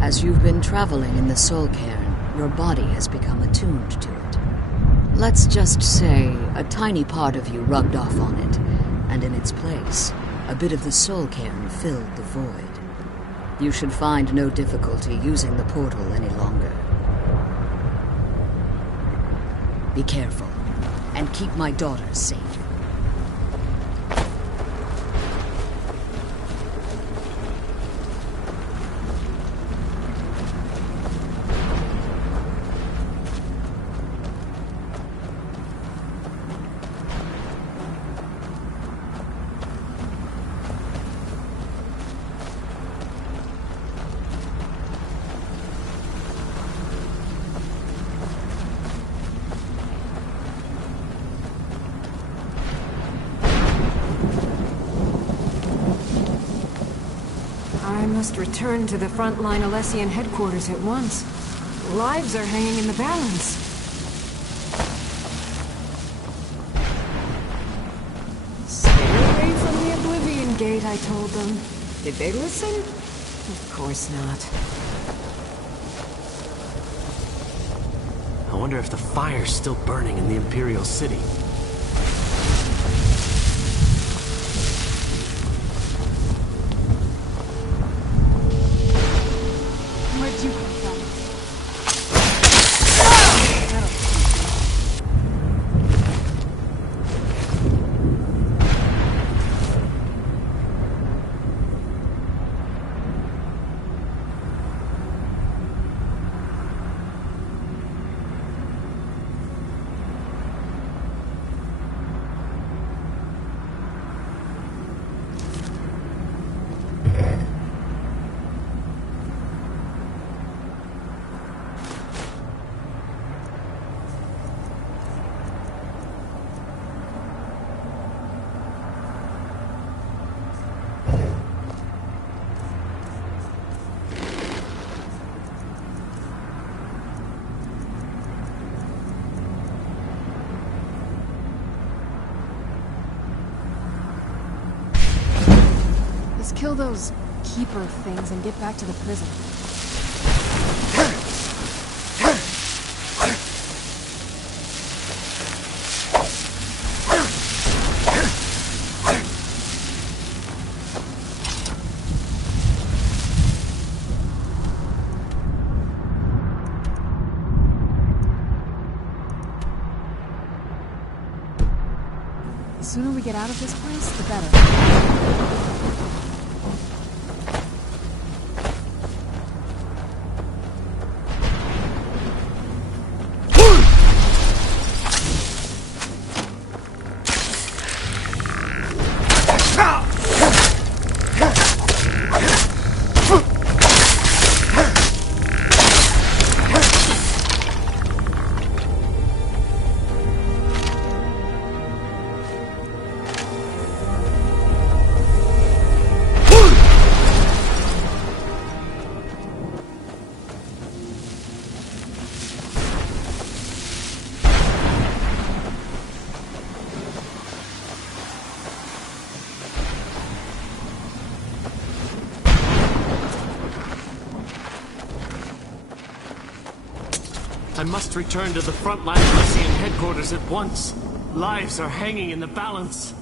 As you've been traveling in the Soul Cairn, your body has become attuned to it. Let's just say a tiny part of you rubbed off on it, and in its place, a bit of the Soul Cairn filled the void. You should find no difficulty using the portal any longer. Be careful, and keep my daughter safe. I must return to the frontline Alessian headquarters at once. Lives are hanging in the balance. Stay away from the Oblivion Gate, I told them. Did they listen? Of course not. I wonder if the fire's still burning in the Imperial City. Where'd you come from? Let's kill those keeper things and get back to the prison. The sooner we get out of this place, the better. I must return to the frontline Elysian headquarters at once. Lives are hanging in the balance.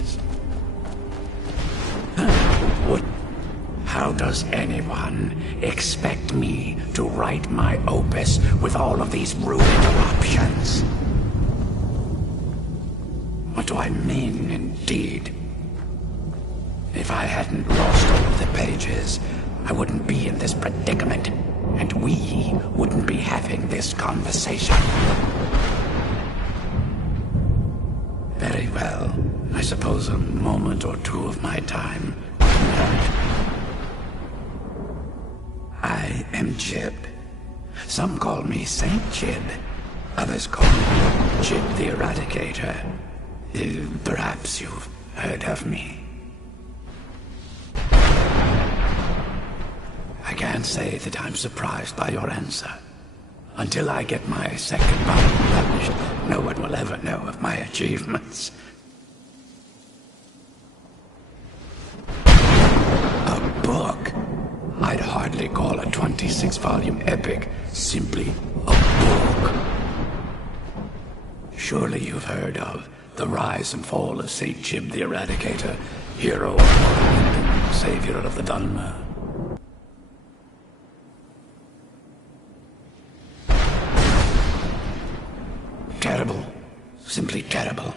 pages. What? How does anyone expect me to write my opus with all of these rude interruptions? What do I mean, indeed? If I hadn't lost all of the pages, I wouldn't be in this predicament, and we wouldn't be having this conversation. Very well. I suppose a moment or two of my time couldn't hurt. I am Jib. Some call me Saint Jib. Others call me Jib the Eradicator. Perhaps you've heard of me. I can't say that I'm surprised by your answer. Until I get my second volume published, no one will ever know of my achievements. A book? I'd hardly call a 26-volume epic simply a book. Surely you've heard of the rise and fall of Saint Jib the Eradicator, hero of the land and savior of the Dhalma. Terrible. Simply terrible.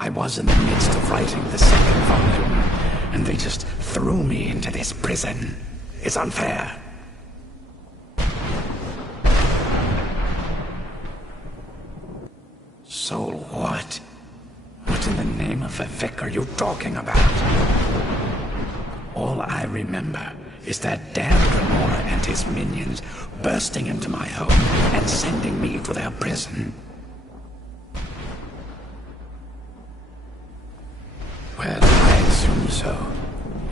I was in the midst of writing the second volume, and they just threw me into this prison. It's unfair. So what? What in the name of Vivek are you talking about? All I remember is that damn Gamora and his minions bursting into my home and sending me to their prison. Well, I assume so.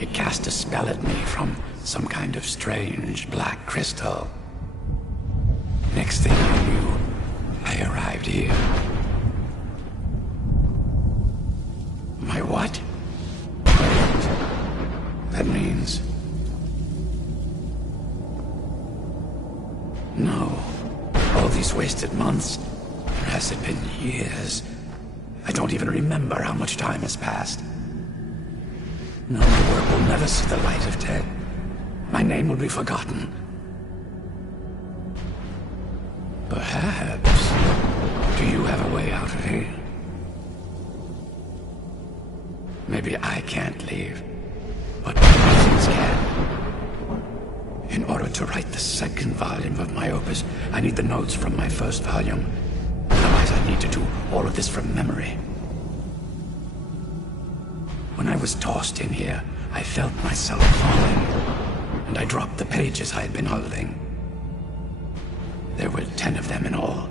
It cast a spell at me from some kind of strange black crystal. Next thing I knew, I arrived here. My what? Wait. That means... No. All these wasted months. Or has it been years? I don't even remember how much time has passed. No, my work will never see the light of day. My name will be forgotten. Perhaps... Do you have a way out of here? Maybe I can't leave, but others can. In order to write the second volume of my opus, I need the notes from my first volume. Otherwise, I need to do all of this from memory. When I was tossed in here, I felt myself falling, and I dropped the pages I had been holding. There were 10 of them in all.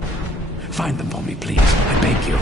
Find them for me, please. I beg you.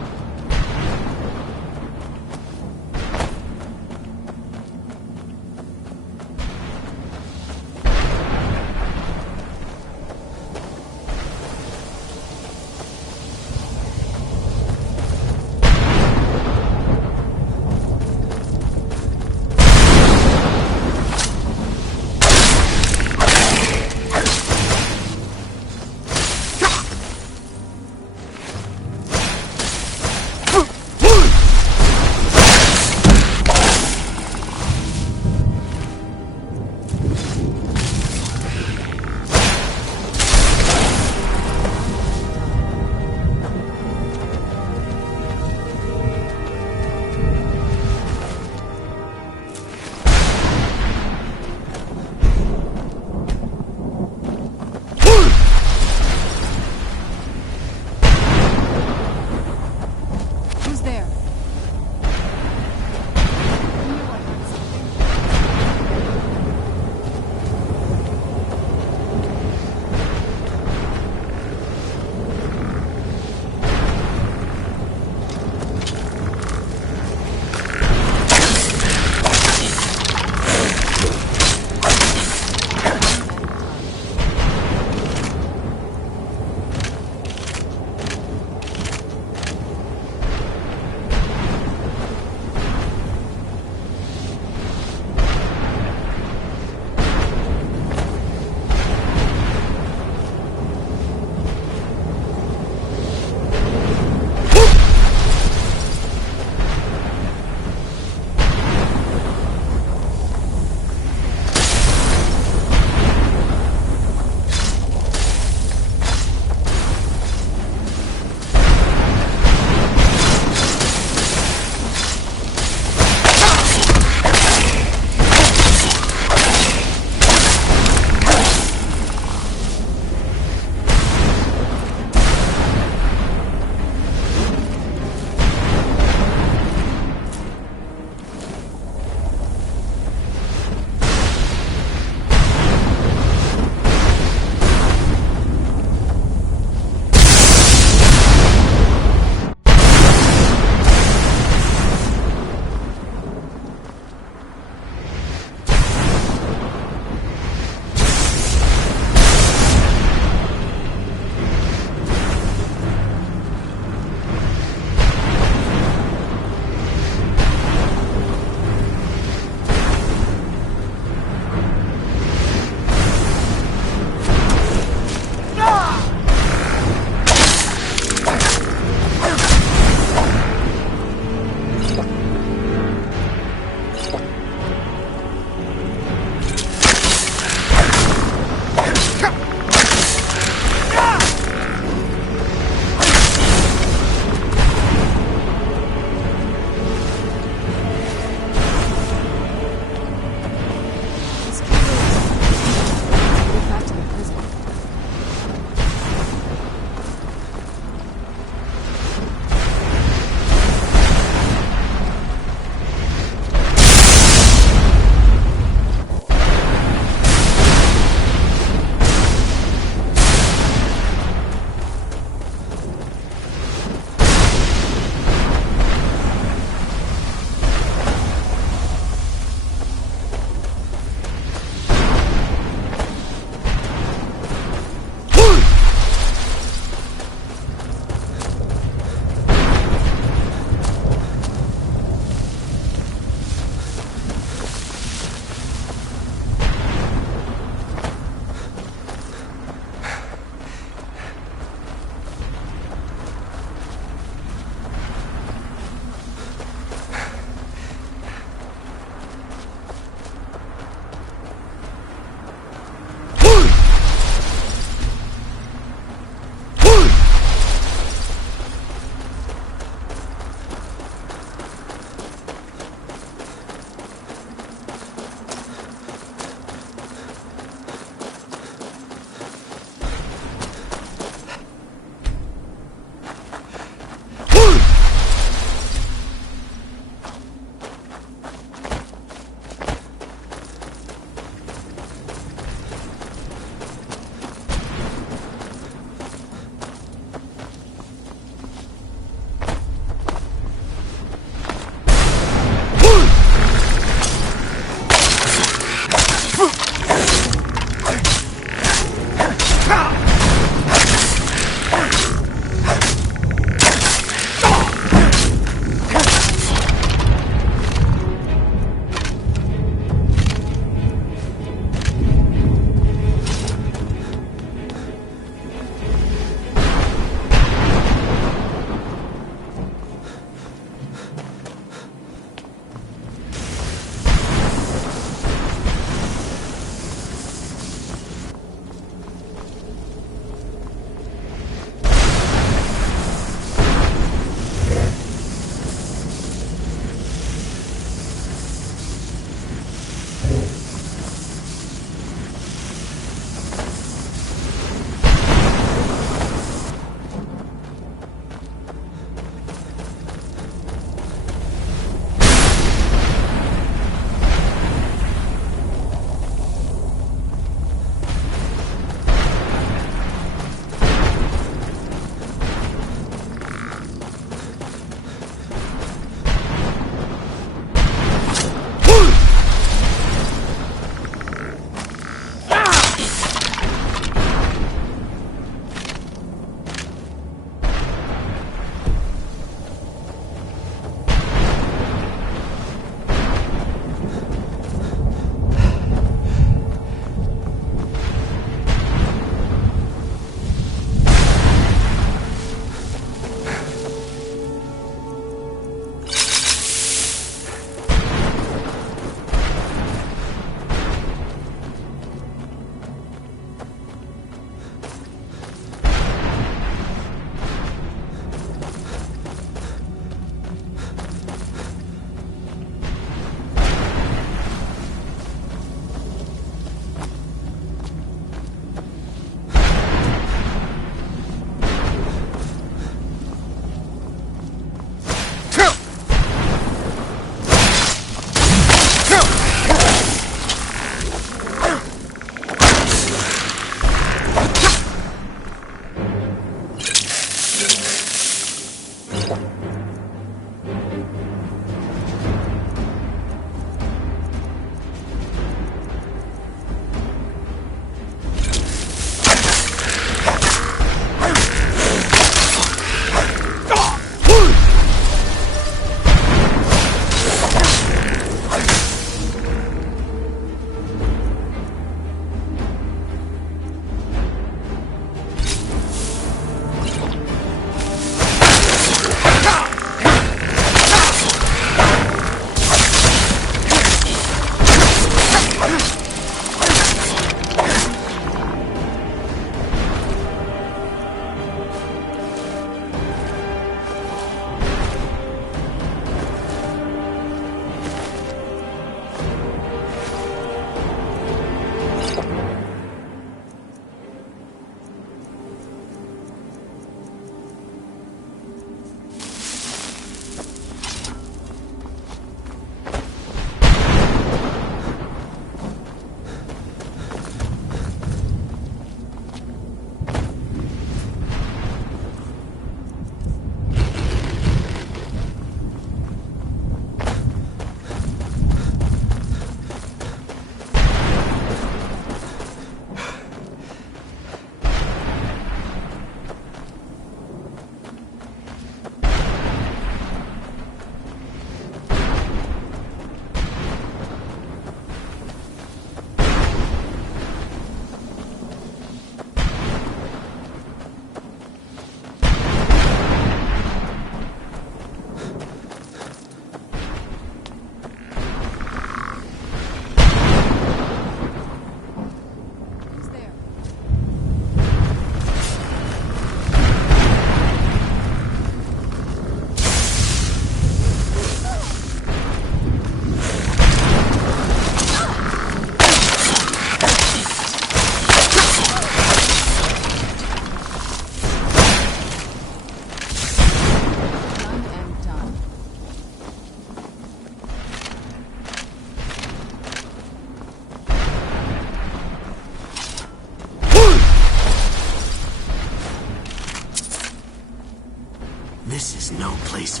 place.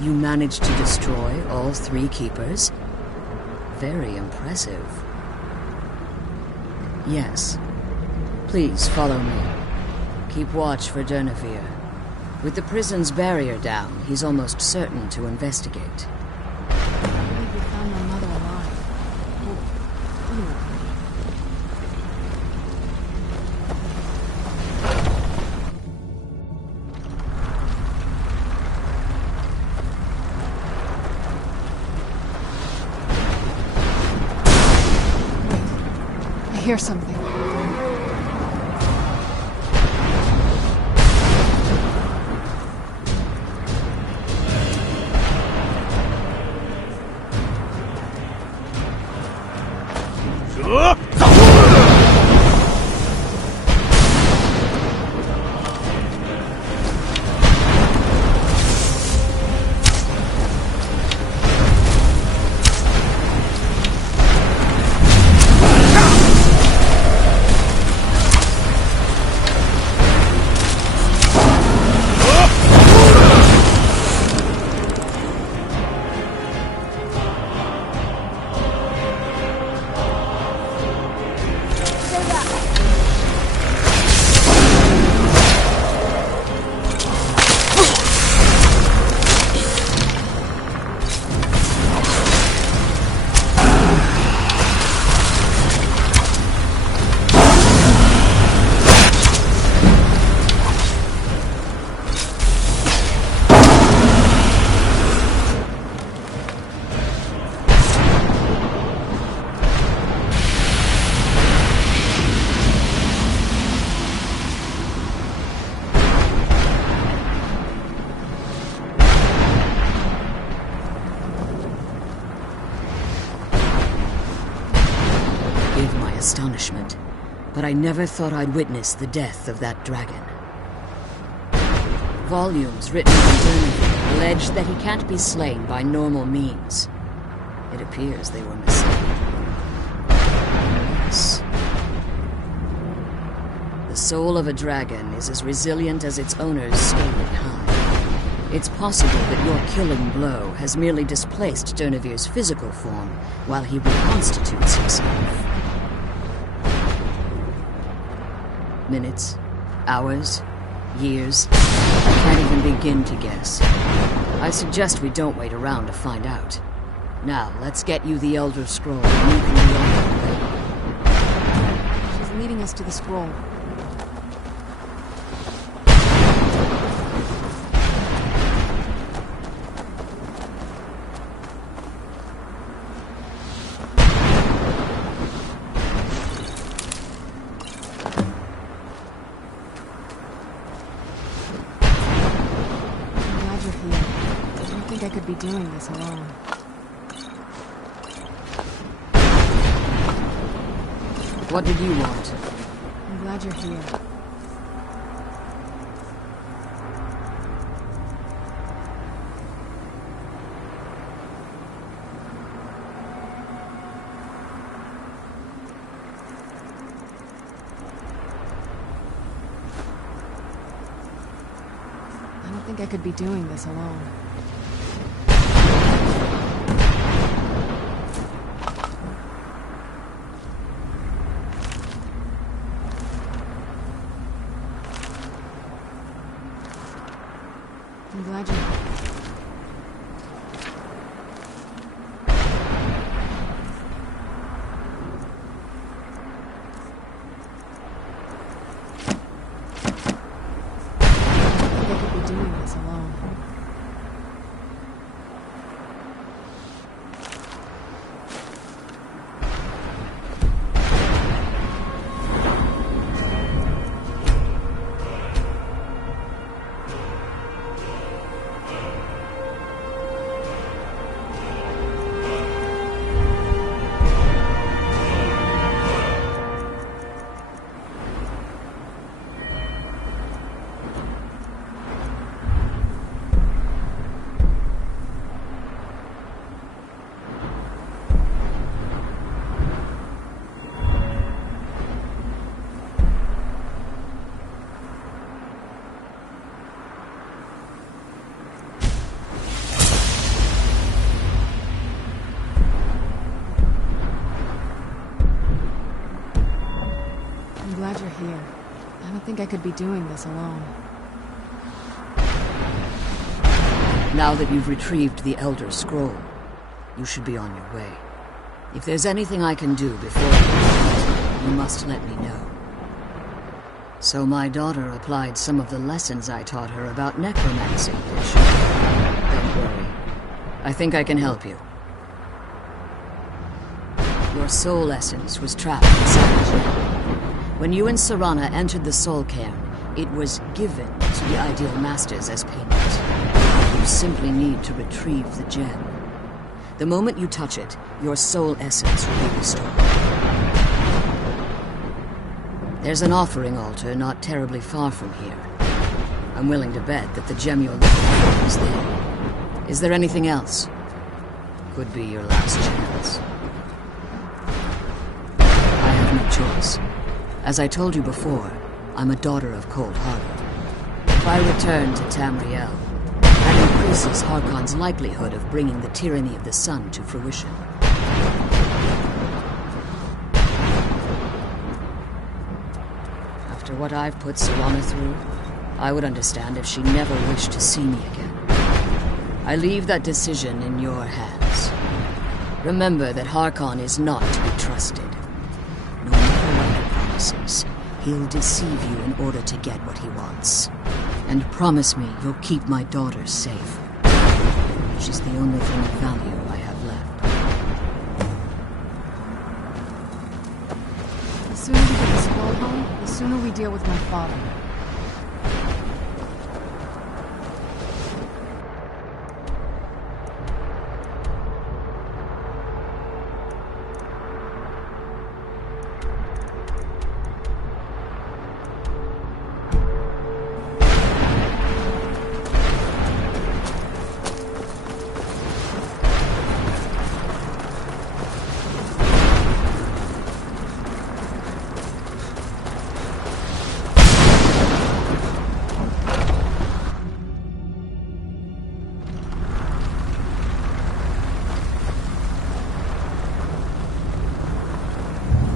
You managed to destroy all 3 keepers? Very impressive. Yes. Please follow me. Keep watch for Durnevere. With the prison's barrier down, he's almost certain to investigate. I believe we found my mother alive. Oh, anyway. I hear something. Astonishment, but I never thought I'd witness the death of that dragon. Volumes written on Uhnngh allege that he can't be slain by normal means. It appears they were mistaken. Yes. The soul of a dragon is as resilient as its owner's stolen hide. It's possible that your killing blow has merely displaced Durnevir's physical form while he reconstitutes himself. Minutes, hours, years. I can't even begin to guess. I suggest we don't wait around to find out. Now, let's get you the Elder Scroll and you can be on your way. She's leading us to the scroll. I could be doing this alone. What did you want? I'm glad you're here. I don't think I could be doing this alone. I'm glad you... I could be doing this alone. think I could be doing this alone. Now that you've retrieved the Elder Scroll, you should be on your way. If there's anything I can do before you must let me know. So my daughter applied some of the lessons I taught her about necromancy, did she? Don't worry. I think I can help you. Your soul essence was trapped inside the gem. When you and Serana entered the soul cairn, it was given to the Ideal Masters as payment. You simply need to retrieve the gem. The moment you touch it, your soul essence will be restored. There's an offering altar not terribly far from here. I'm willing to bet that the gem you're looking for is there. Is there anything else? Could be your last chance. I have no choice. As I told you before, I'm a daughter of Cold Harbor. If I return to Tamriel, that increases Harkon's likelihood of bringing the tyranny of the sun to fruition. After what I've put Serana through, I would understand if she never wished to see me again. I leave that decision in your hands. Remember that Harkon is not to be trusted. No matter what he promises, he'll deceive you in order to get what he wants. And promise me you'll keep my daughter safe. She's the only thing of value I have left. The sooner we get the scroll home, the sooner we deal with my father.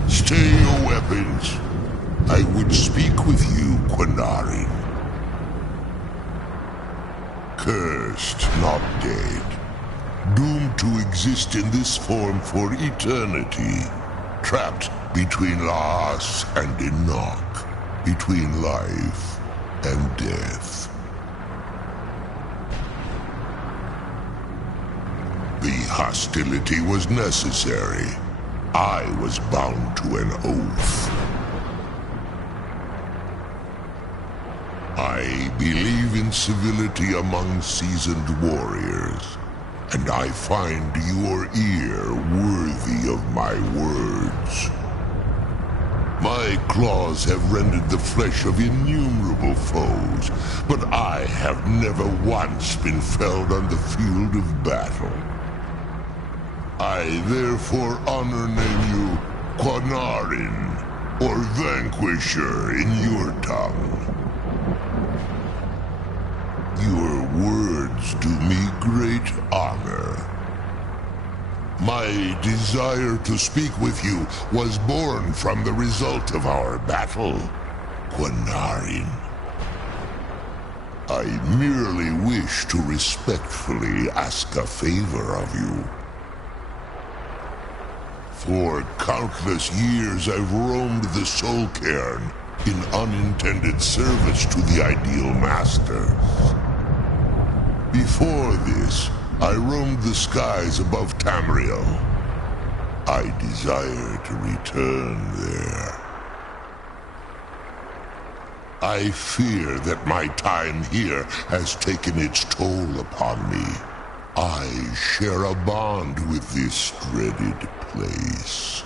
Stay your weapons. I would speak with you, Quinarin. Cursed, not dead. Doomed to exist in this form for eternity. Trapped between Laas and Uhnngh. Between life and death. The hostility was necessary. I was bound to an oath. I believe in civility among seasoned warriors, and I find your ear worthy of my words. My claws have rended the flesh of innumerable foes, but I have never once been felled on the field of battle. I therefore honor name you Quinarin, or Vanquisher in your tongue. Your words do me great honor. My desire to speak with you was born from the result of our battle, Quinarin. I merely wish to respectfully ask a favor of you. For countless years I've roamed the Soul Cairn in unintended service to the Ideal Masters. Before this, I roamed the skies above Tamriel. I desire to return there. I fear that my time here has taken its toll upon me. I share a bond with this dreaded place.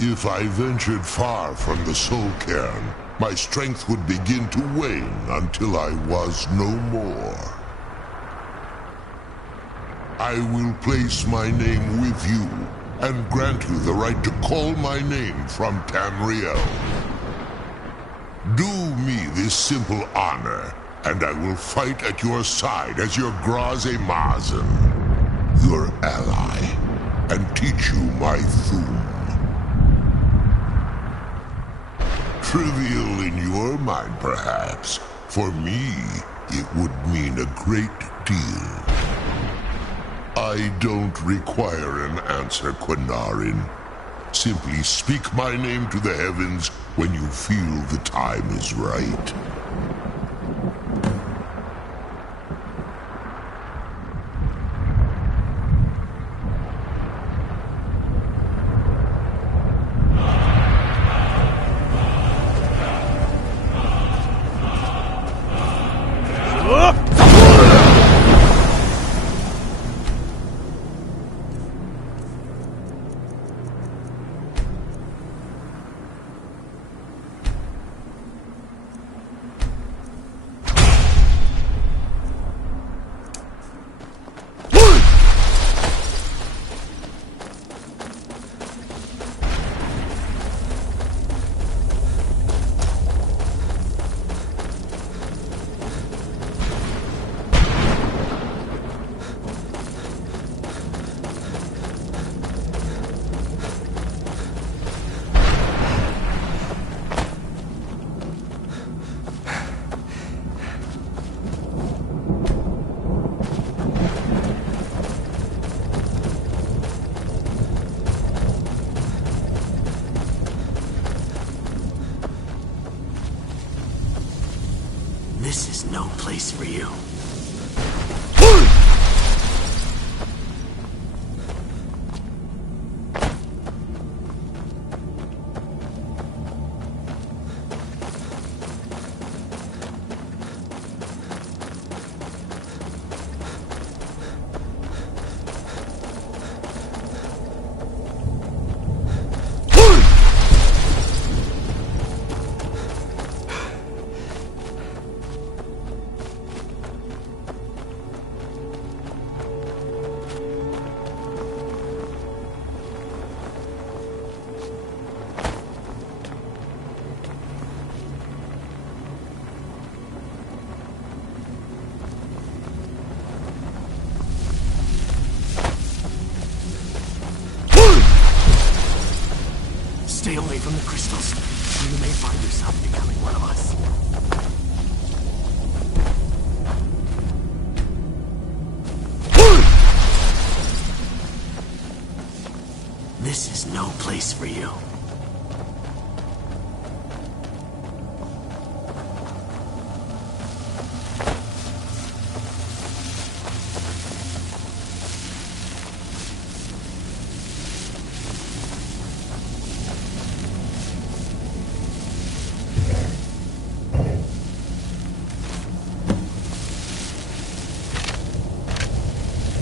If I ventured far from the Soul Cairn, my strength would begin to wane until I was no more. I will place my name with you and grant you the right to call my name from Tamriel. Do me this simple honor, and I will fight at your side as your Graze Mazen, your ally, and teach you my Thum. Trivial in your mind, perhaps. For me, it would mean a great deal. I don't require an answer, Quinarin. Simply speak my name to the heavens when you feel the time is right. This is no place for you. Stay away from the crystals, or you may find yourself becoming one of us. This is no place for you.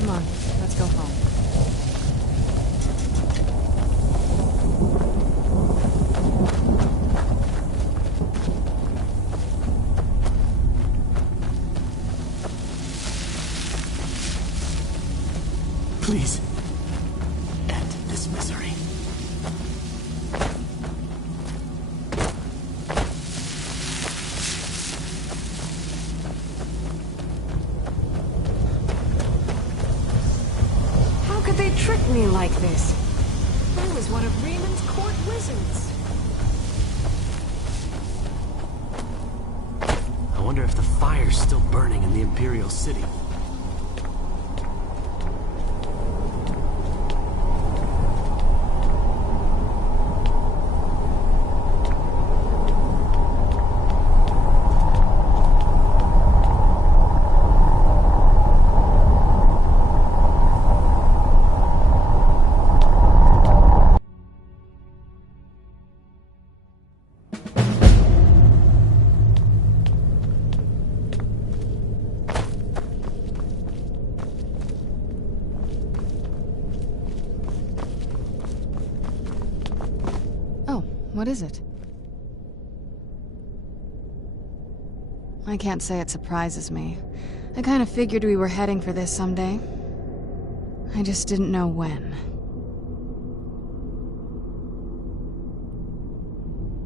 Come on, let's go home. Please, end this misery. How could they trick me like this? I was one of Raymond's court wizards. I wonder if the fire's still burning in the Imperial City. What is it? I can't say it surprises me. I kind of figured we were heading for this someday. I just didn't know when.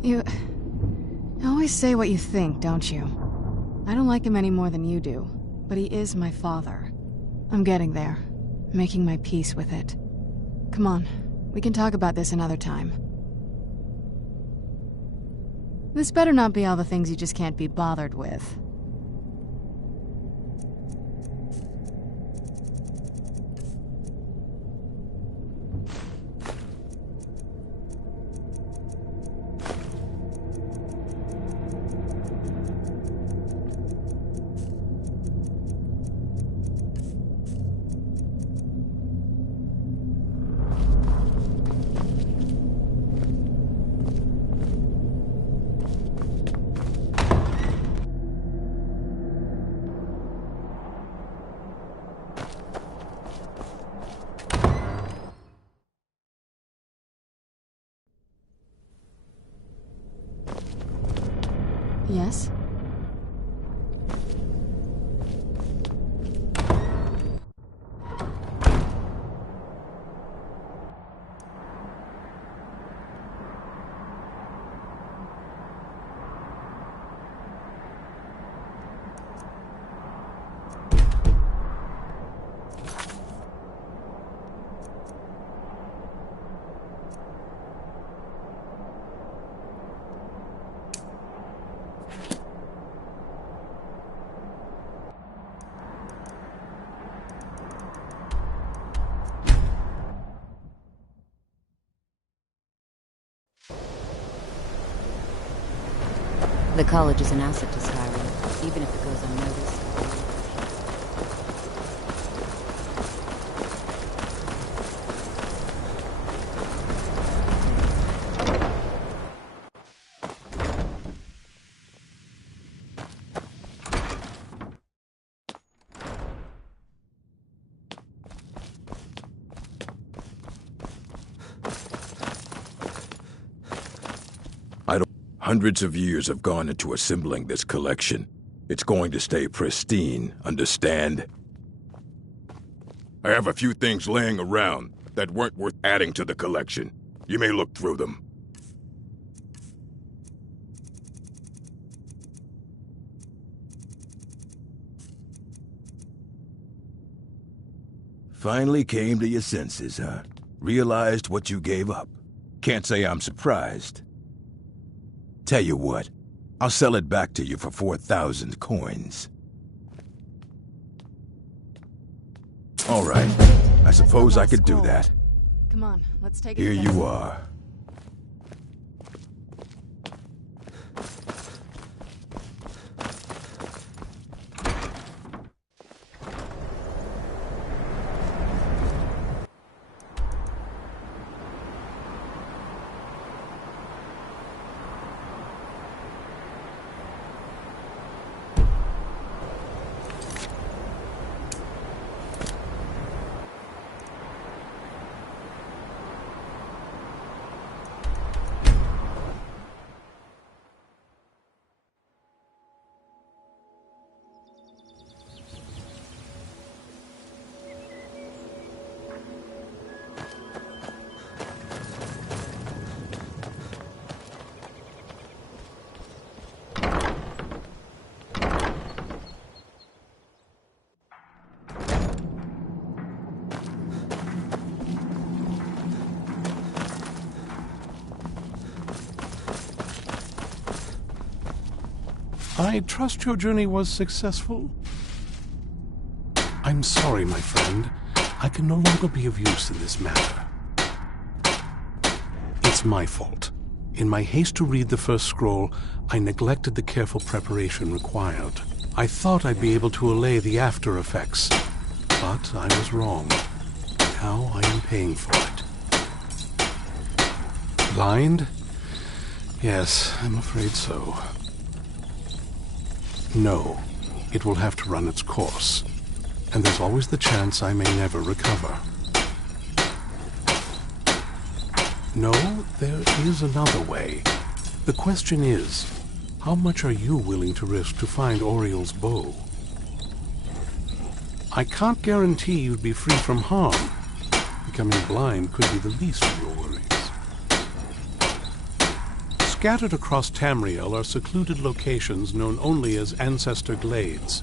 You always say what you think, don't you? I don't like him any more than you do, but he is my father. I'm getting there, making my peace with it. Come on, we can talk about this another time. This better not be all the things you just can't be bothered with. Yes? The college is an asset to Skyrim, even if it goes unnoticed. Hundreds of years have gone into assembling this collection. It's going to stay pristine, understand? I have a few things laying around that weren't worth adding to the collection. You may look through them. Finally came to your senses, huh? Realized what you gave up. Can't say I'm surprised. Tell you what, I'll sell it back to you for 4,000 coins. All right, I suppose I could do that. Come on, let's take it. Here you are. I trust your journey was successful? I'm sorry, my friend. I can no longer be of use in this matter. It's my fault. In my haste to read the first scroll, I neglected the careful preparation required. I thought I'd be able to allay the after effects, but I was wrong. Now I am paying for it. Blind? Yes, I'm afraid so. No, it will have to run its course, and there's always the chance I may never recover. No, there is another way. The question is, how much are you willing to risk to find Oriel's bow? I can't guarantee you'd be free from harm. Becoming blind could be the least of your worries. Scattered across Tamriel are secluded locations known only as Ancestor Glades.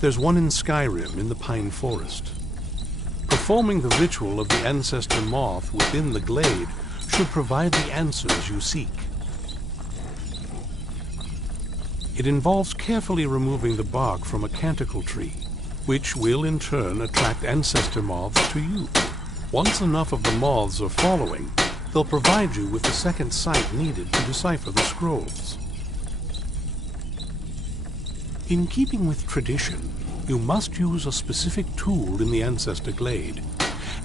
There's one in Skyrim, in the Pine Forest. Performing the ritual of the Ancestor Moth within the glade should provide the answers you seek. It involves carefully removing the bark from a canticle tree, which will in turn attract ancestor moths to you. Once enough of the moths are following, they'll provide you with the second sight needed to decipher the scrolls. In keeping with tradition, you must use a specific tool in the Ancestor Glade,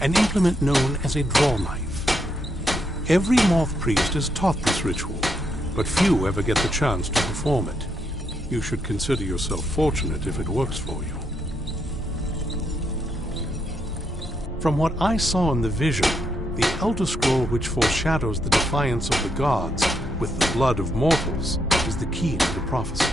an implement known as a draw knife. Every moth priest is taught this ritual, but few ever get the chance to perform it. You should consider yourself fortunate if it works for you. From what I saw in the vision, the Elder Scroll which foreshadows the defiance of the gods with the blood of mortals is the key to the prophecy.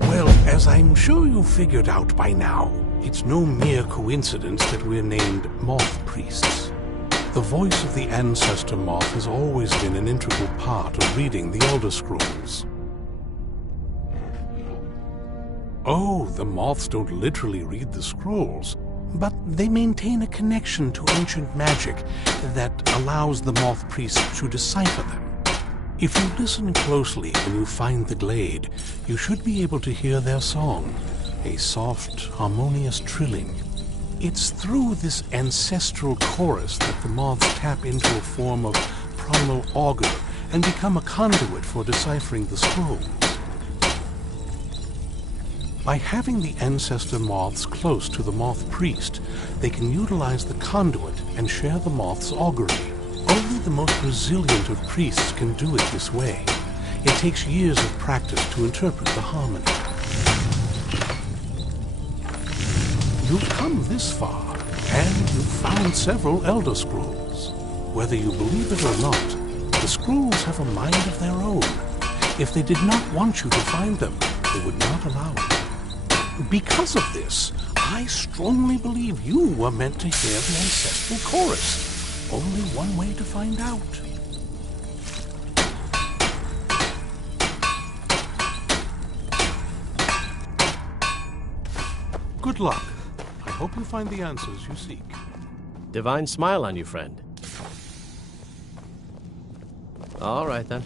Well, as I'm sure you figured out by now, it's no mere coincidence that we're named Moth Priests. The voice of the Ancestor Moth has always been an integral part of reading the Elder Scrolls. Oh, the moths don't literally read the scrolls, but they maintain a connection to ancient magic that allows the Moth Priests to decipher them. If you listen closely when you find the glade, you should be able to hear their song, a soft, harmonious trilling. It's through this ancestral chorus that the moths tap into a form of primal augur and become a conduit for deciphering the scrolls. By having the ancestor moths close to the moth priest, they can utilize the conduit and share the moth's augury. Only the most resilient of priests can do it this way. It takes years of practice to interpret the harmony. You've come this far, and you've found several Elder Scrolls. Whether you believe it or not, the scrolls have a mind of their own. If they did not want you to find them, they would not allow it. Because of this, I strongly believe you were meant to hear the ancestral chorus. Only one way to find out. Good luck. I hope you find the answers you seek. Divine smile on you, friend. All right, then.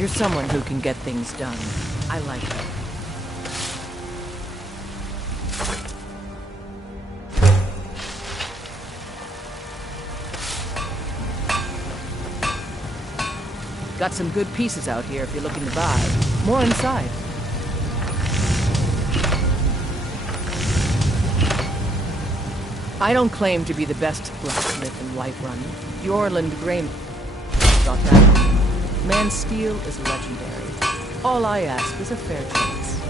You're someone who can get things done. I like that. Got some good pieces out here if you're looking to buy. More inside. I don't claim to be the best blacksmith in Whiterun. Bjorland Graham got that. Man's steel is legendary. All I ask is a fair chance.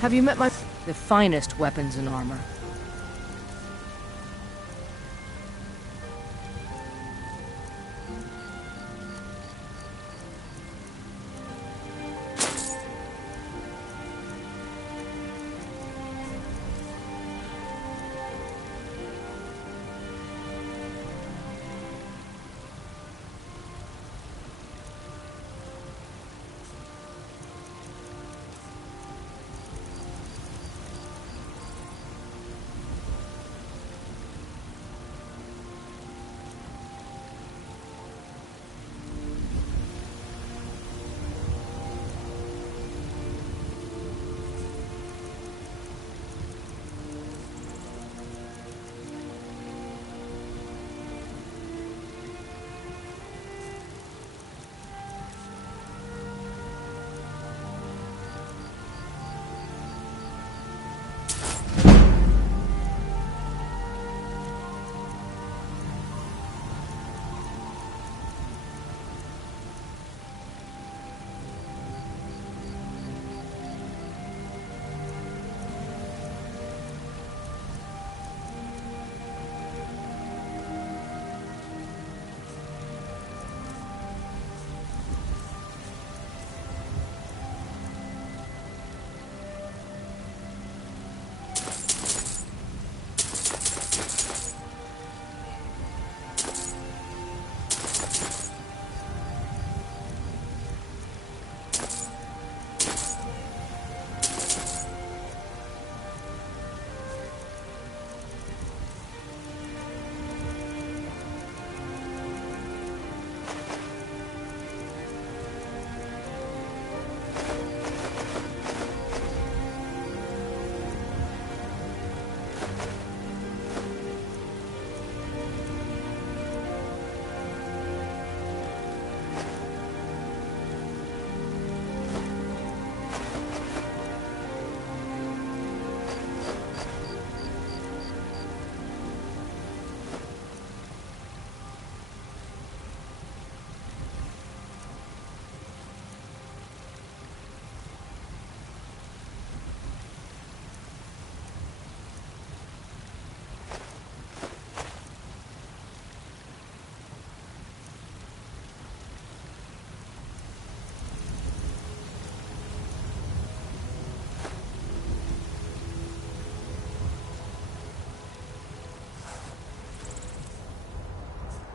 Have you met the finest weapons and armor?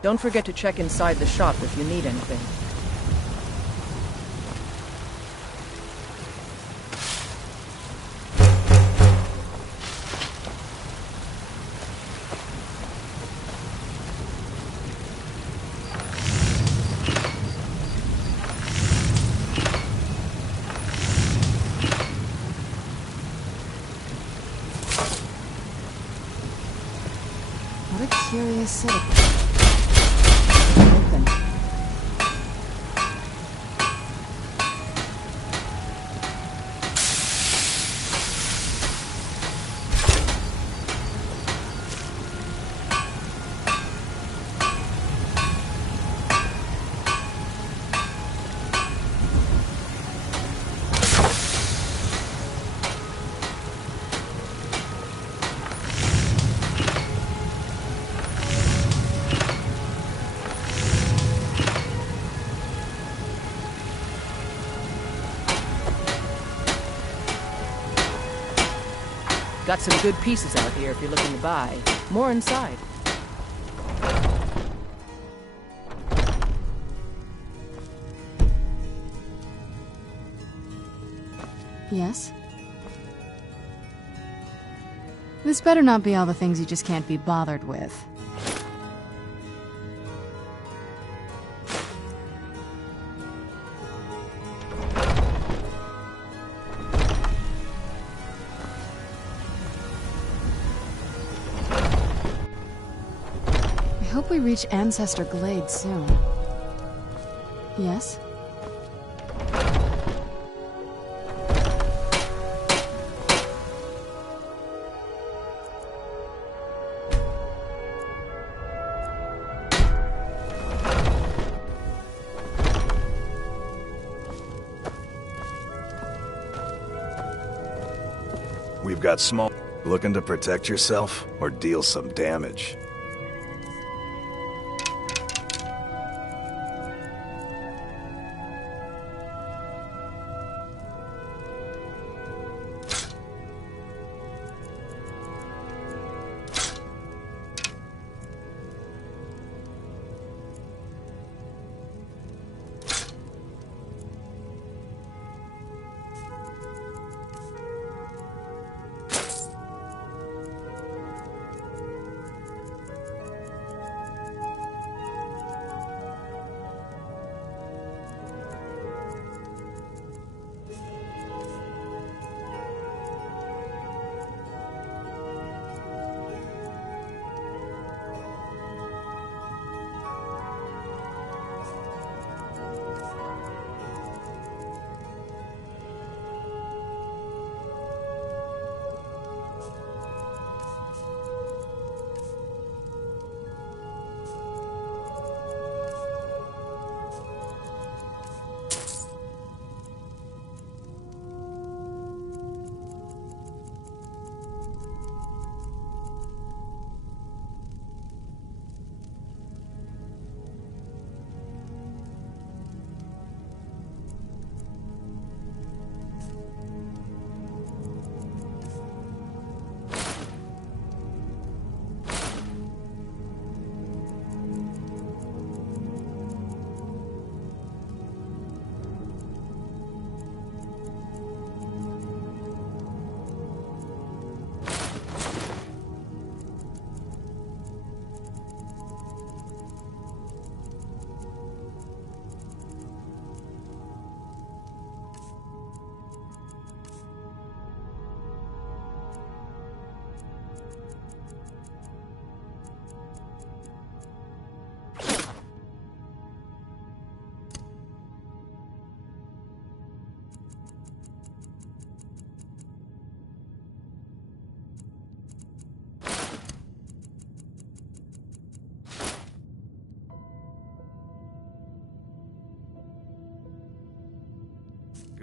Don't forget to check inside the shop if you need anything. What a curious setup. Got some good pieces out here if you're looking to buy. More inside. Yes? This better not be all the things you just can't be bothered with. I hope we reach Ancestor Glade soon. Yes? We've got small... Looking to protect yourself or deal some damage?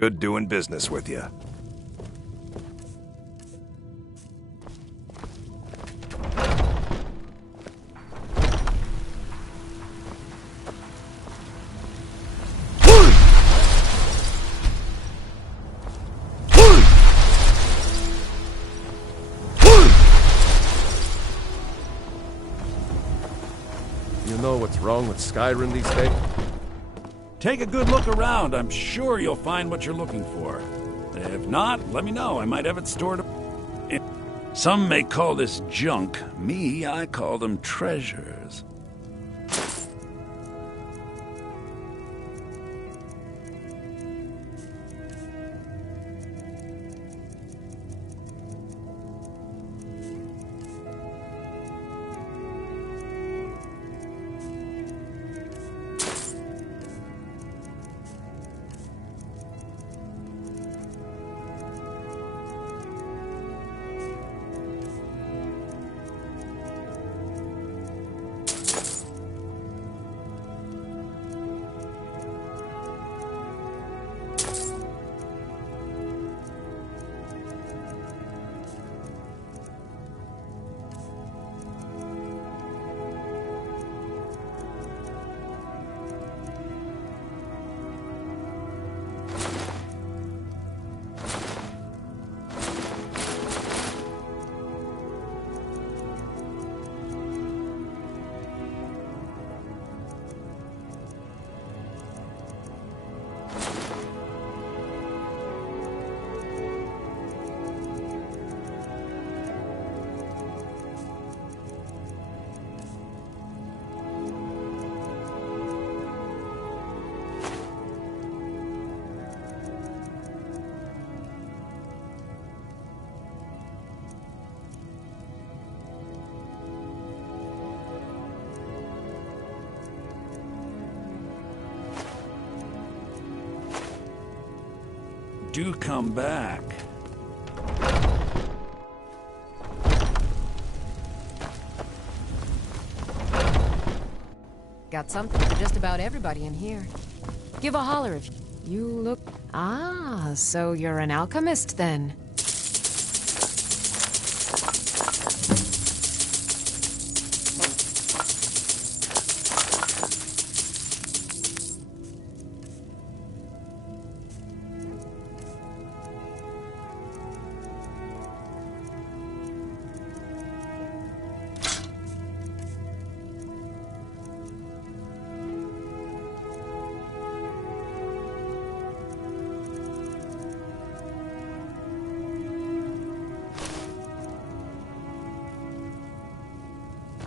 Good doing business with you. You know what's wrong with Skyrim these days? Take a good look around. I'm sure you'll find what you're looking for. If not, let me know. I might have it stored up. Some may call this junk. Me, I call them treasures. do come back. Got something for just about everybody in here. Give a holler if you look... Ah, so you're an alchemist then.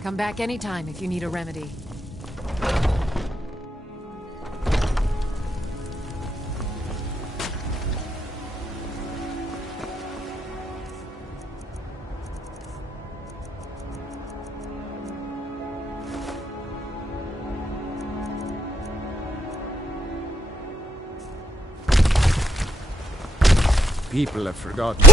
Come back anytime if you need a remedy. People have forgotten.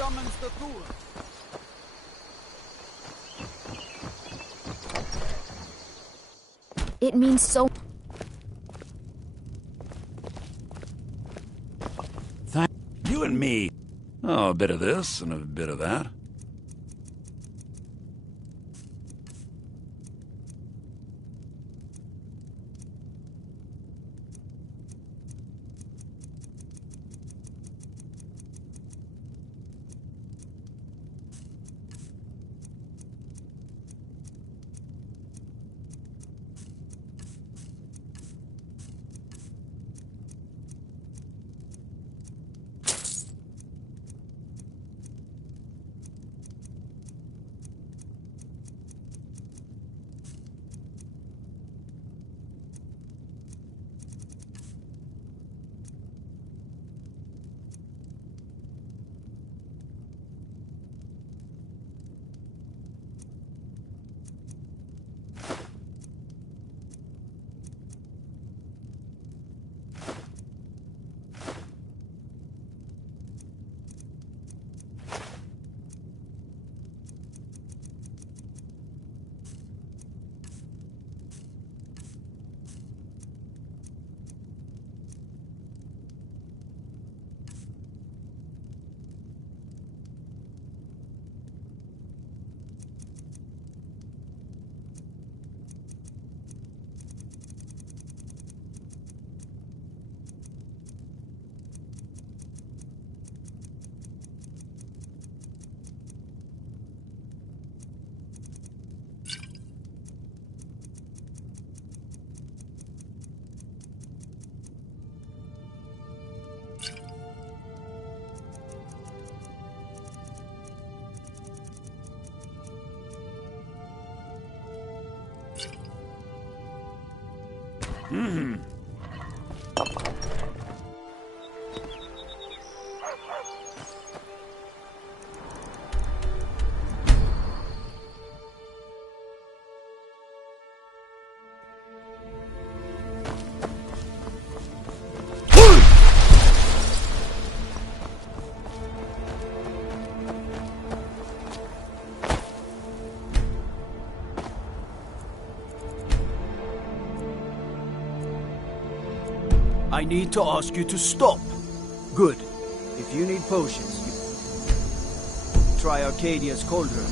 Summons the Thor. It means so. Thank you and me. Oh, a bit of this and a bit of that. I need to ask you to stop. Good. If you need potions, try Arcadia's cauldron.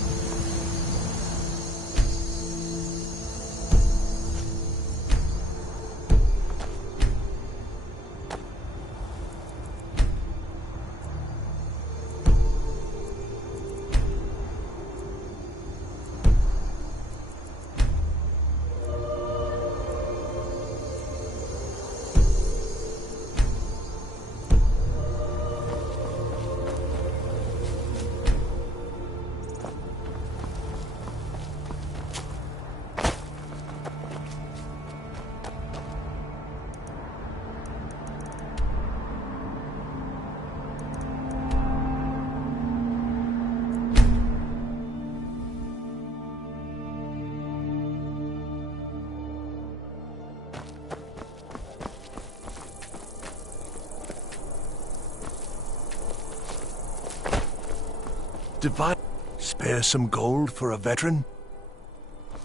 Divine. Spare some gold for a veteran?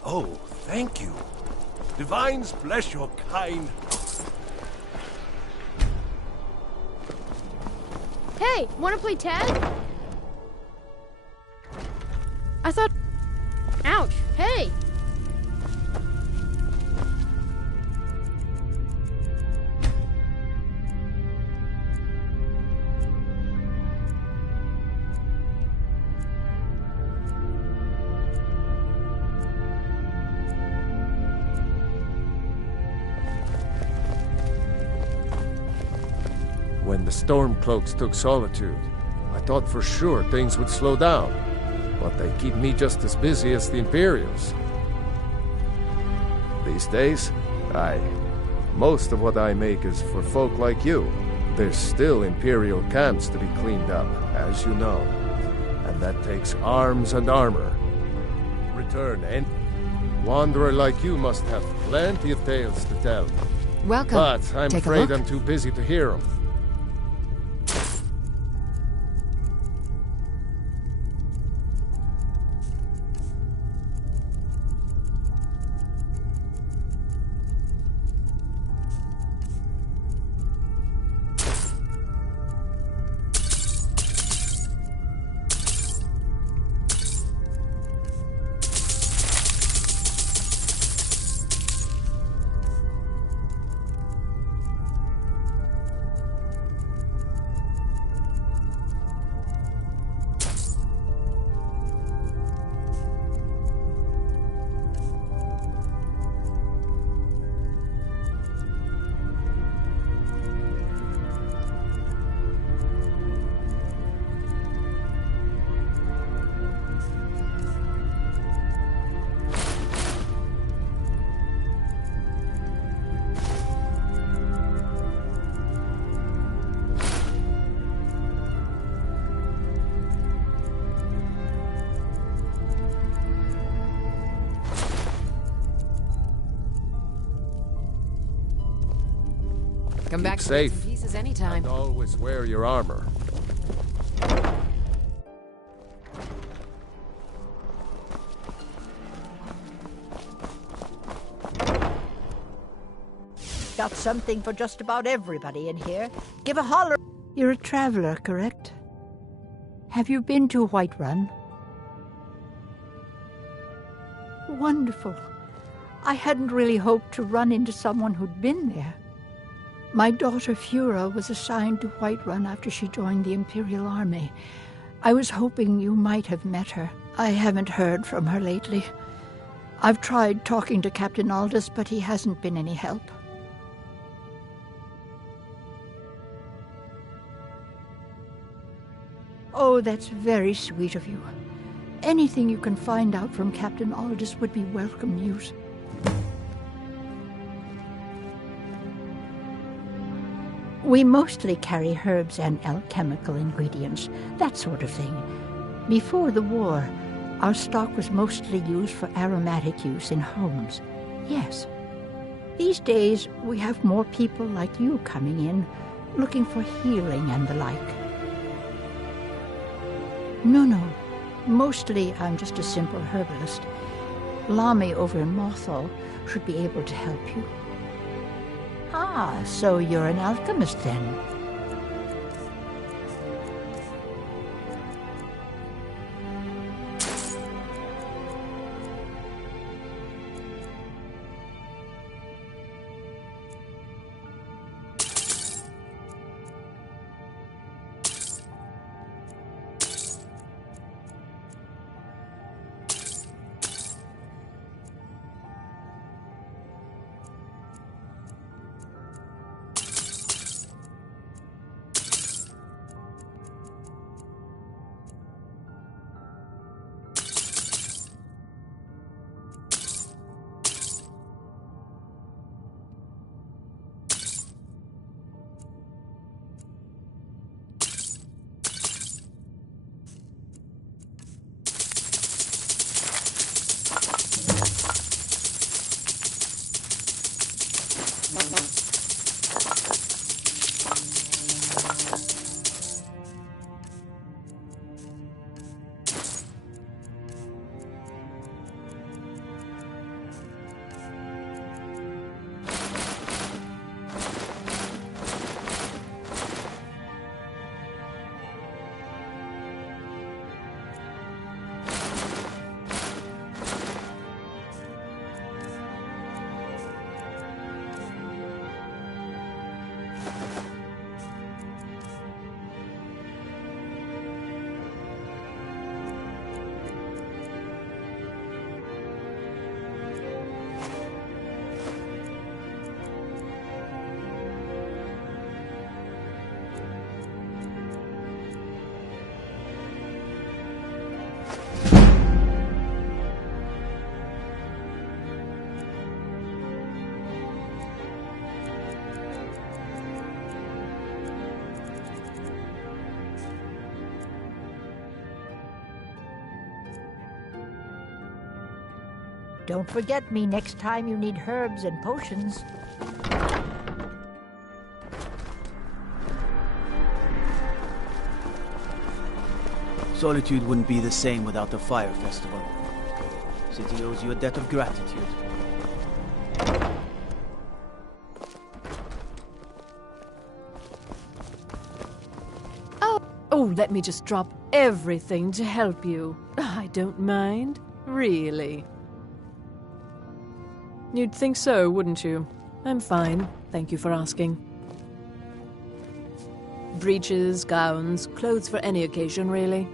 Oh, thank you. Divines bless your kind. Hey, wanna play tag? I thought... Ouch, hey! When the Stormcloaks took Solitude, I thought for sure things would slow down, but they keep me just as busy as the Imperials. These days, most of what I make is for folk like you. There's still Imperial camps to be cleaned up, as you know, and that takes arms and armor. Return, and wanderer like you must have plenty of tales to tell. Welcome. But I'm Take a afraid look. I'm too busy to hear them. Come back Keep to bits safe, and pieces anytime. and always wear your armor. Got something for just about everybody in here. Give a holler. You're a traveler, correct? Have you been to Whiterun? Wonderful. I hadn't really hoped to run into someone who'd been there. My daughter Fura was assigned to Whiterun after she joined the Imperial Army. I was hoping you might have met her. I haven't heard from her lately. I've tried talking to Captain Aldous, but he hasn't been any help. Oh, that's very sweet of you. Anything you can find out from Captain Aldous would be welcome news. We mostly carry herbs and alchemical ingredients, that sort of thing. Before the war, our stock was mostly used for aromatic use in homes. Yes. These days, we have more people like you coming in, looking for healing and the like. No. Mostly, I'm just a simple herbalist. Lami over in Mothall should be able to help you. Ah, so you're an alchemist then? Don't forget me next time you need herbs and potions. Solitude wouldn't be the same without the Fire Festival. City owes you a debt of gratitude. Oh, let me just drop everything to help you. I don't mind, really. You'd think so, wouldn't you? I'm fine, thank you for asking. Breeches, gowns, clothes for any occasion, really.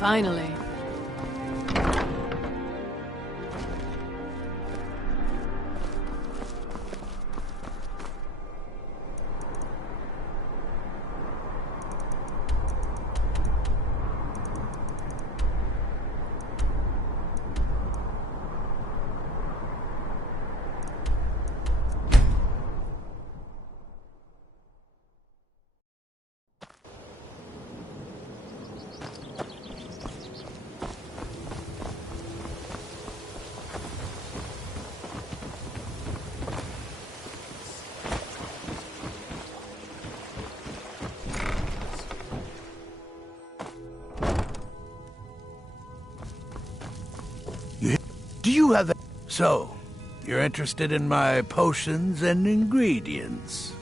Finally. Do you have... So, you're interested in my potions and ingredients?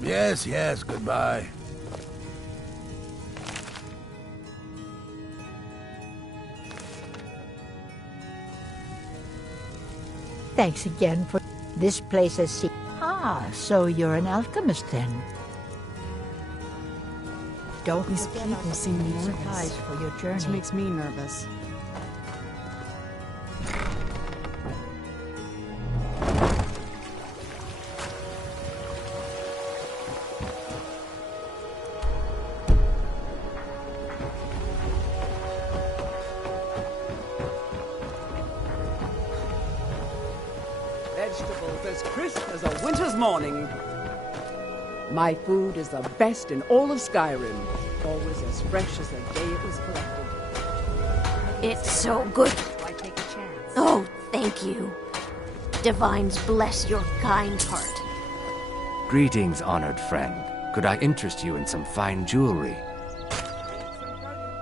Yes, yes, goodbye. Thanks again for this place has seen. Ah, so you're an alchemist then. Don't These forget people our seem nervous. supplies for your journey. Which makes me nervous. Vegetables as crisp as a winter's morning. My food is the best in all of Skyrim. Always as fresh as the day it was collected. It's so good. Why take a chance? Oh, thank you. Divines bless your kind heart. Greetings, honored friend. Could I interest you in some fine jewelry?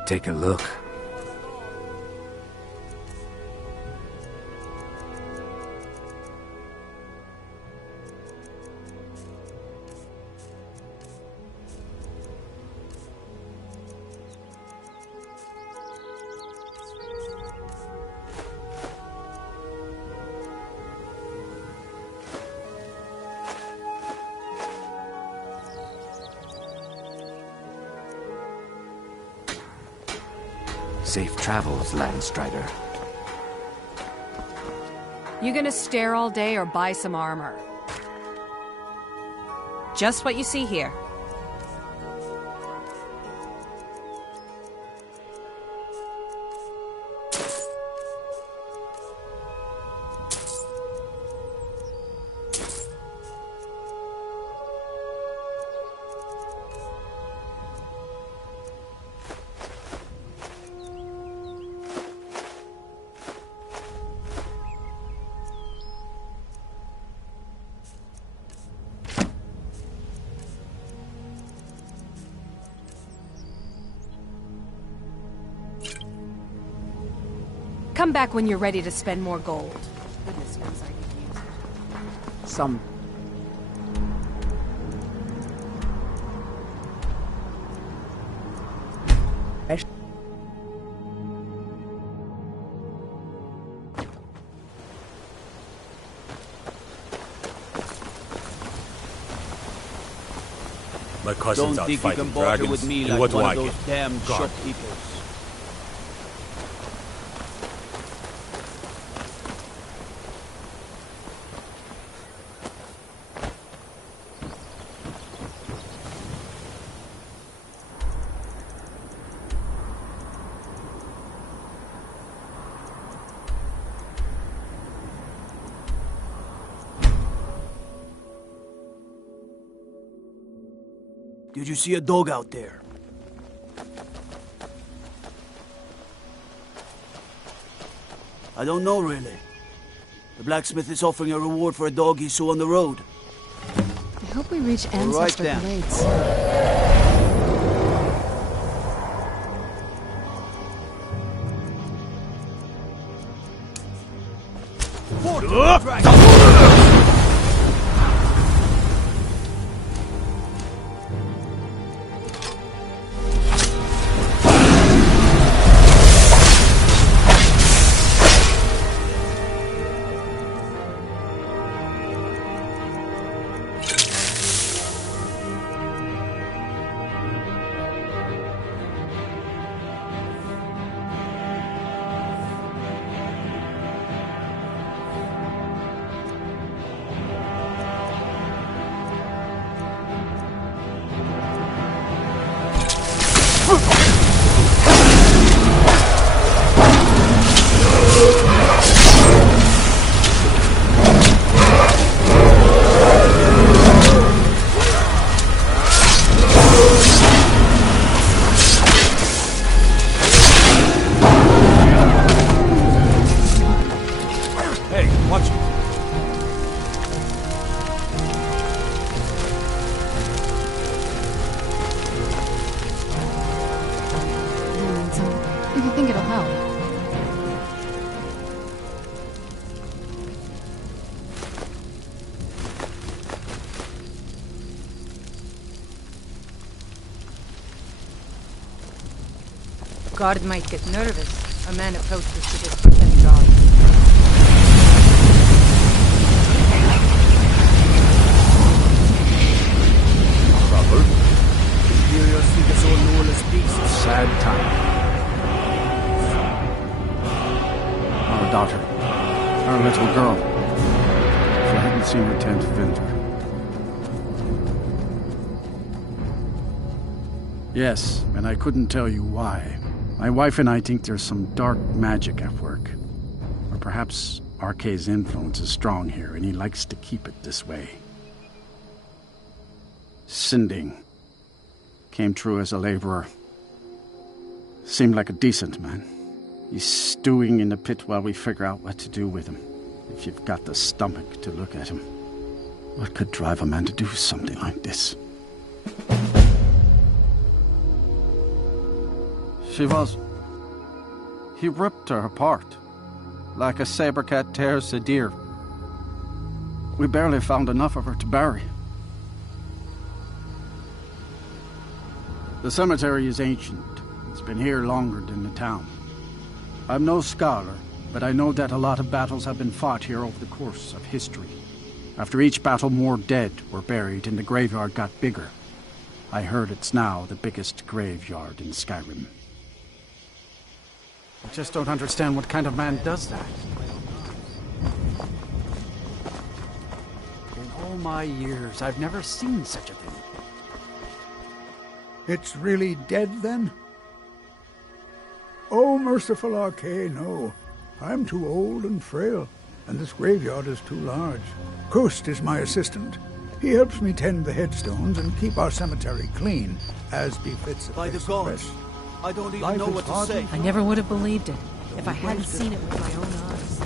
Take a look. Safe travels, Landstrider. You gonna stare all day or buy some armor? Just what you see here. Come back when you're ready to spend more gold. Goodness knows I could use it. Some. My cousin's Don't out think you fighting can barter dragons. with me And like what do one I of those get? damn God. shopkeepers. Did you see a dog out there? I don't know, really. The blacksmith is offering a reward for a dog he saw on the road. I hope we reach All right, Ancestor then. Glades. guard might get nervous. A man approaches with his pretend dog. Trouble? Imperial think us all lawless beasts. Sad time. Our daughter. Our little girl. If I hadn't seen her tend to Winter. Yes, and I couldn't tell you why. My wife and I think there's some dark magic at work. Or perhaps Arkay's influence is strong here, and he likes to keep it this way. Sinding came through as a laborer. Seemed like a decent man. He's stewing in the pit while we figure out what to do with him. If you've got the stomach to look at him. What could drive a man to do something like this? She was. He ripped her apart, like a saber cat tears a deer. We barely found enough of her to bury. The cemetery is ancient. It's been here longer than the town. I'm no scholar, but I know that a lot of battles have been fought here over the course of history. After each battle, more dead were buried and the graveyard got bigger. I heard it's now the biggest graveyard in Skyrim. I just don't understand what kind of man does that. In all my years, I've never seen such a thing. It's really dead, then? Oh, merciful Arkay, no. I'm too old and frail, and this graveyard is too large. Kust is my assistant. He helps me tend the headstones and keep our cemetery clean, as befits a By the place of gods, rest. I don't even Life know is what to hard say. I never would have believed it if I hadn't seen it with my own eyes.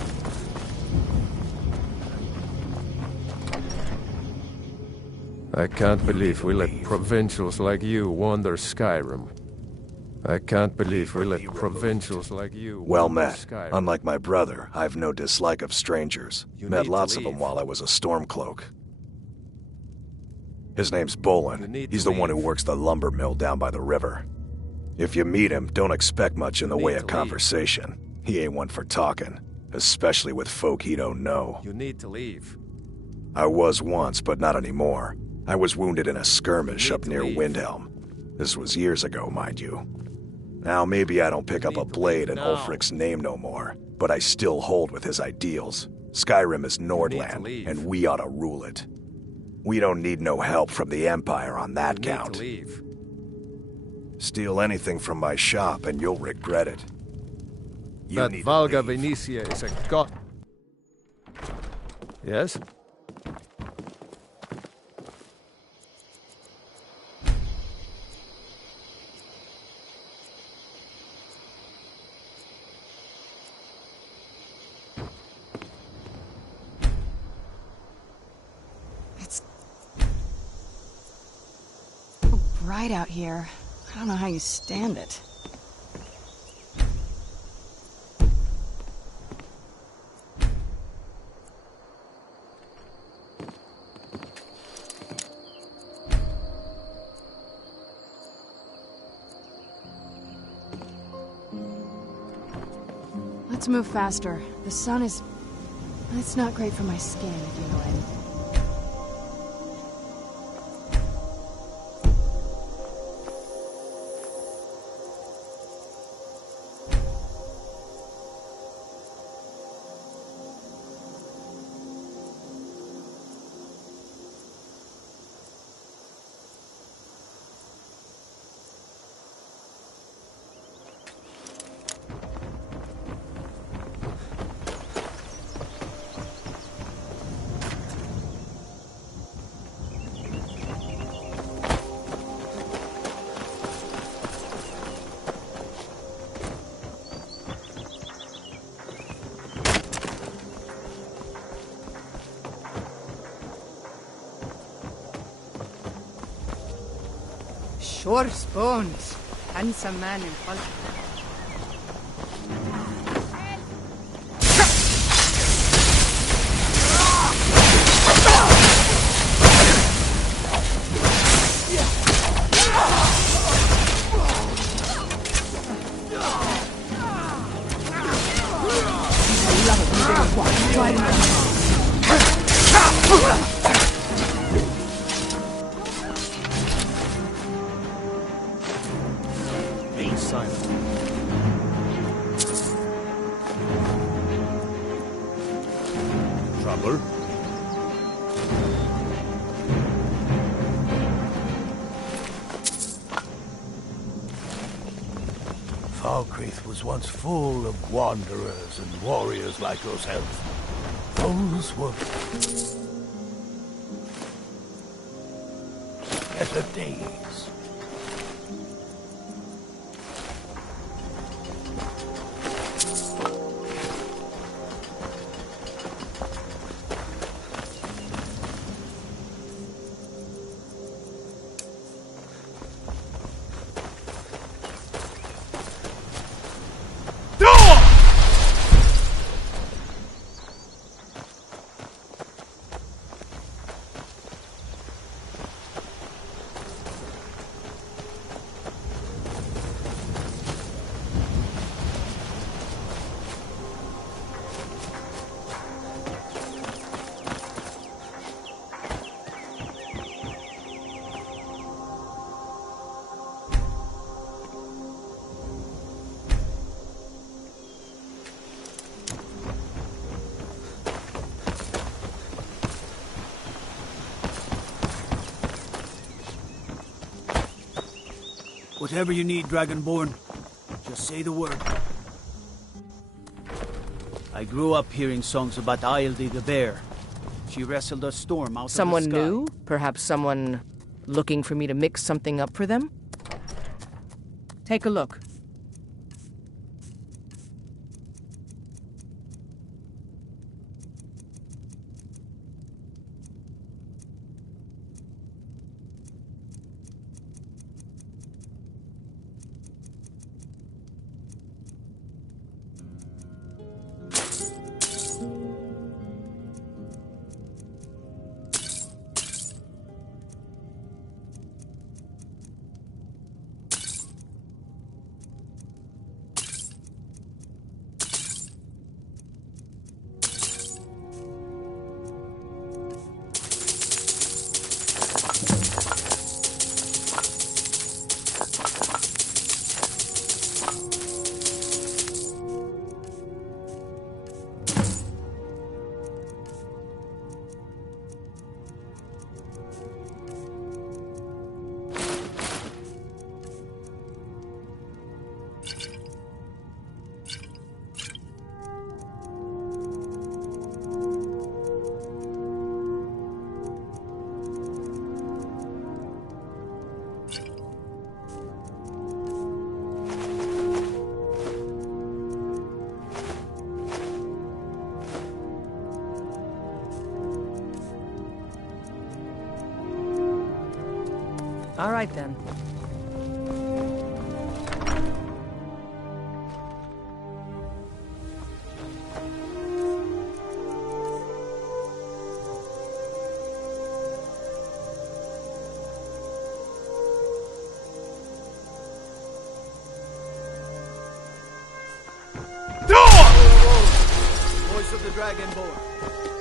I can't believe we let provincials like you wander Skyrim. I can't believe we let provincials like you Well wander met. Skyrim. Unlike my brother, I've no dislike of strangers. Met need lots to of them leave. while I was a Stormcloak. His name's Bolin. He's the one who works the lumber mill down by the river. If you meet him, don't expect much in the way of conversation. He ain't one for talking, especially with folk he don't know. You need to leave. I was once, but not anymore. I was wounded in a skirmish up near Windhelm. This was years ago, mind you. Now, maybe I don't pick up a blade in Ulfric's name no more, but I still hold with his ideals. Skyrim is Nordland, and we ought to rule it. We don't need no help from the Empire on that count. Steal anything from my shop, and you'll regret it. You That need Valga Venetia is a god. Yes? Bright out here. I don't know how you stand it. Let's move faster. The sun is... It's not great for my skin, if you know what I mean. Shor's bones. Handsome man in culture. Be silent. Trouble? Falkreath was once full of wanderers and warriors like yourself. Those were better days. Whatever you need, Dragonborn, just say the word. I grew up hearing songs about Aildi the bear. She wrestled a storm out Someone of the sky. new? Perhaps someone looking for me to mix something up for them? Take a look. All right, then. Voice of the Dragonborn.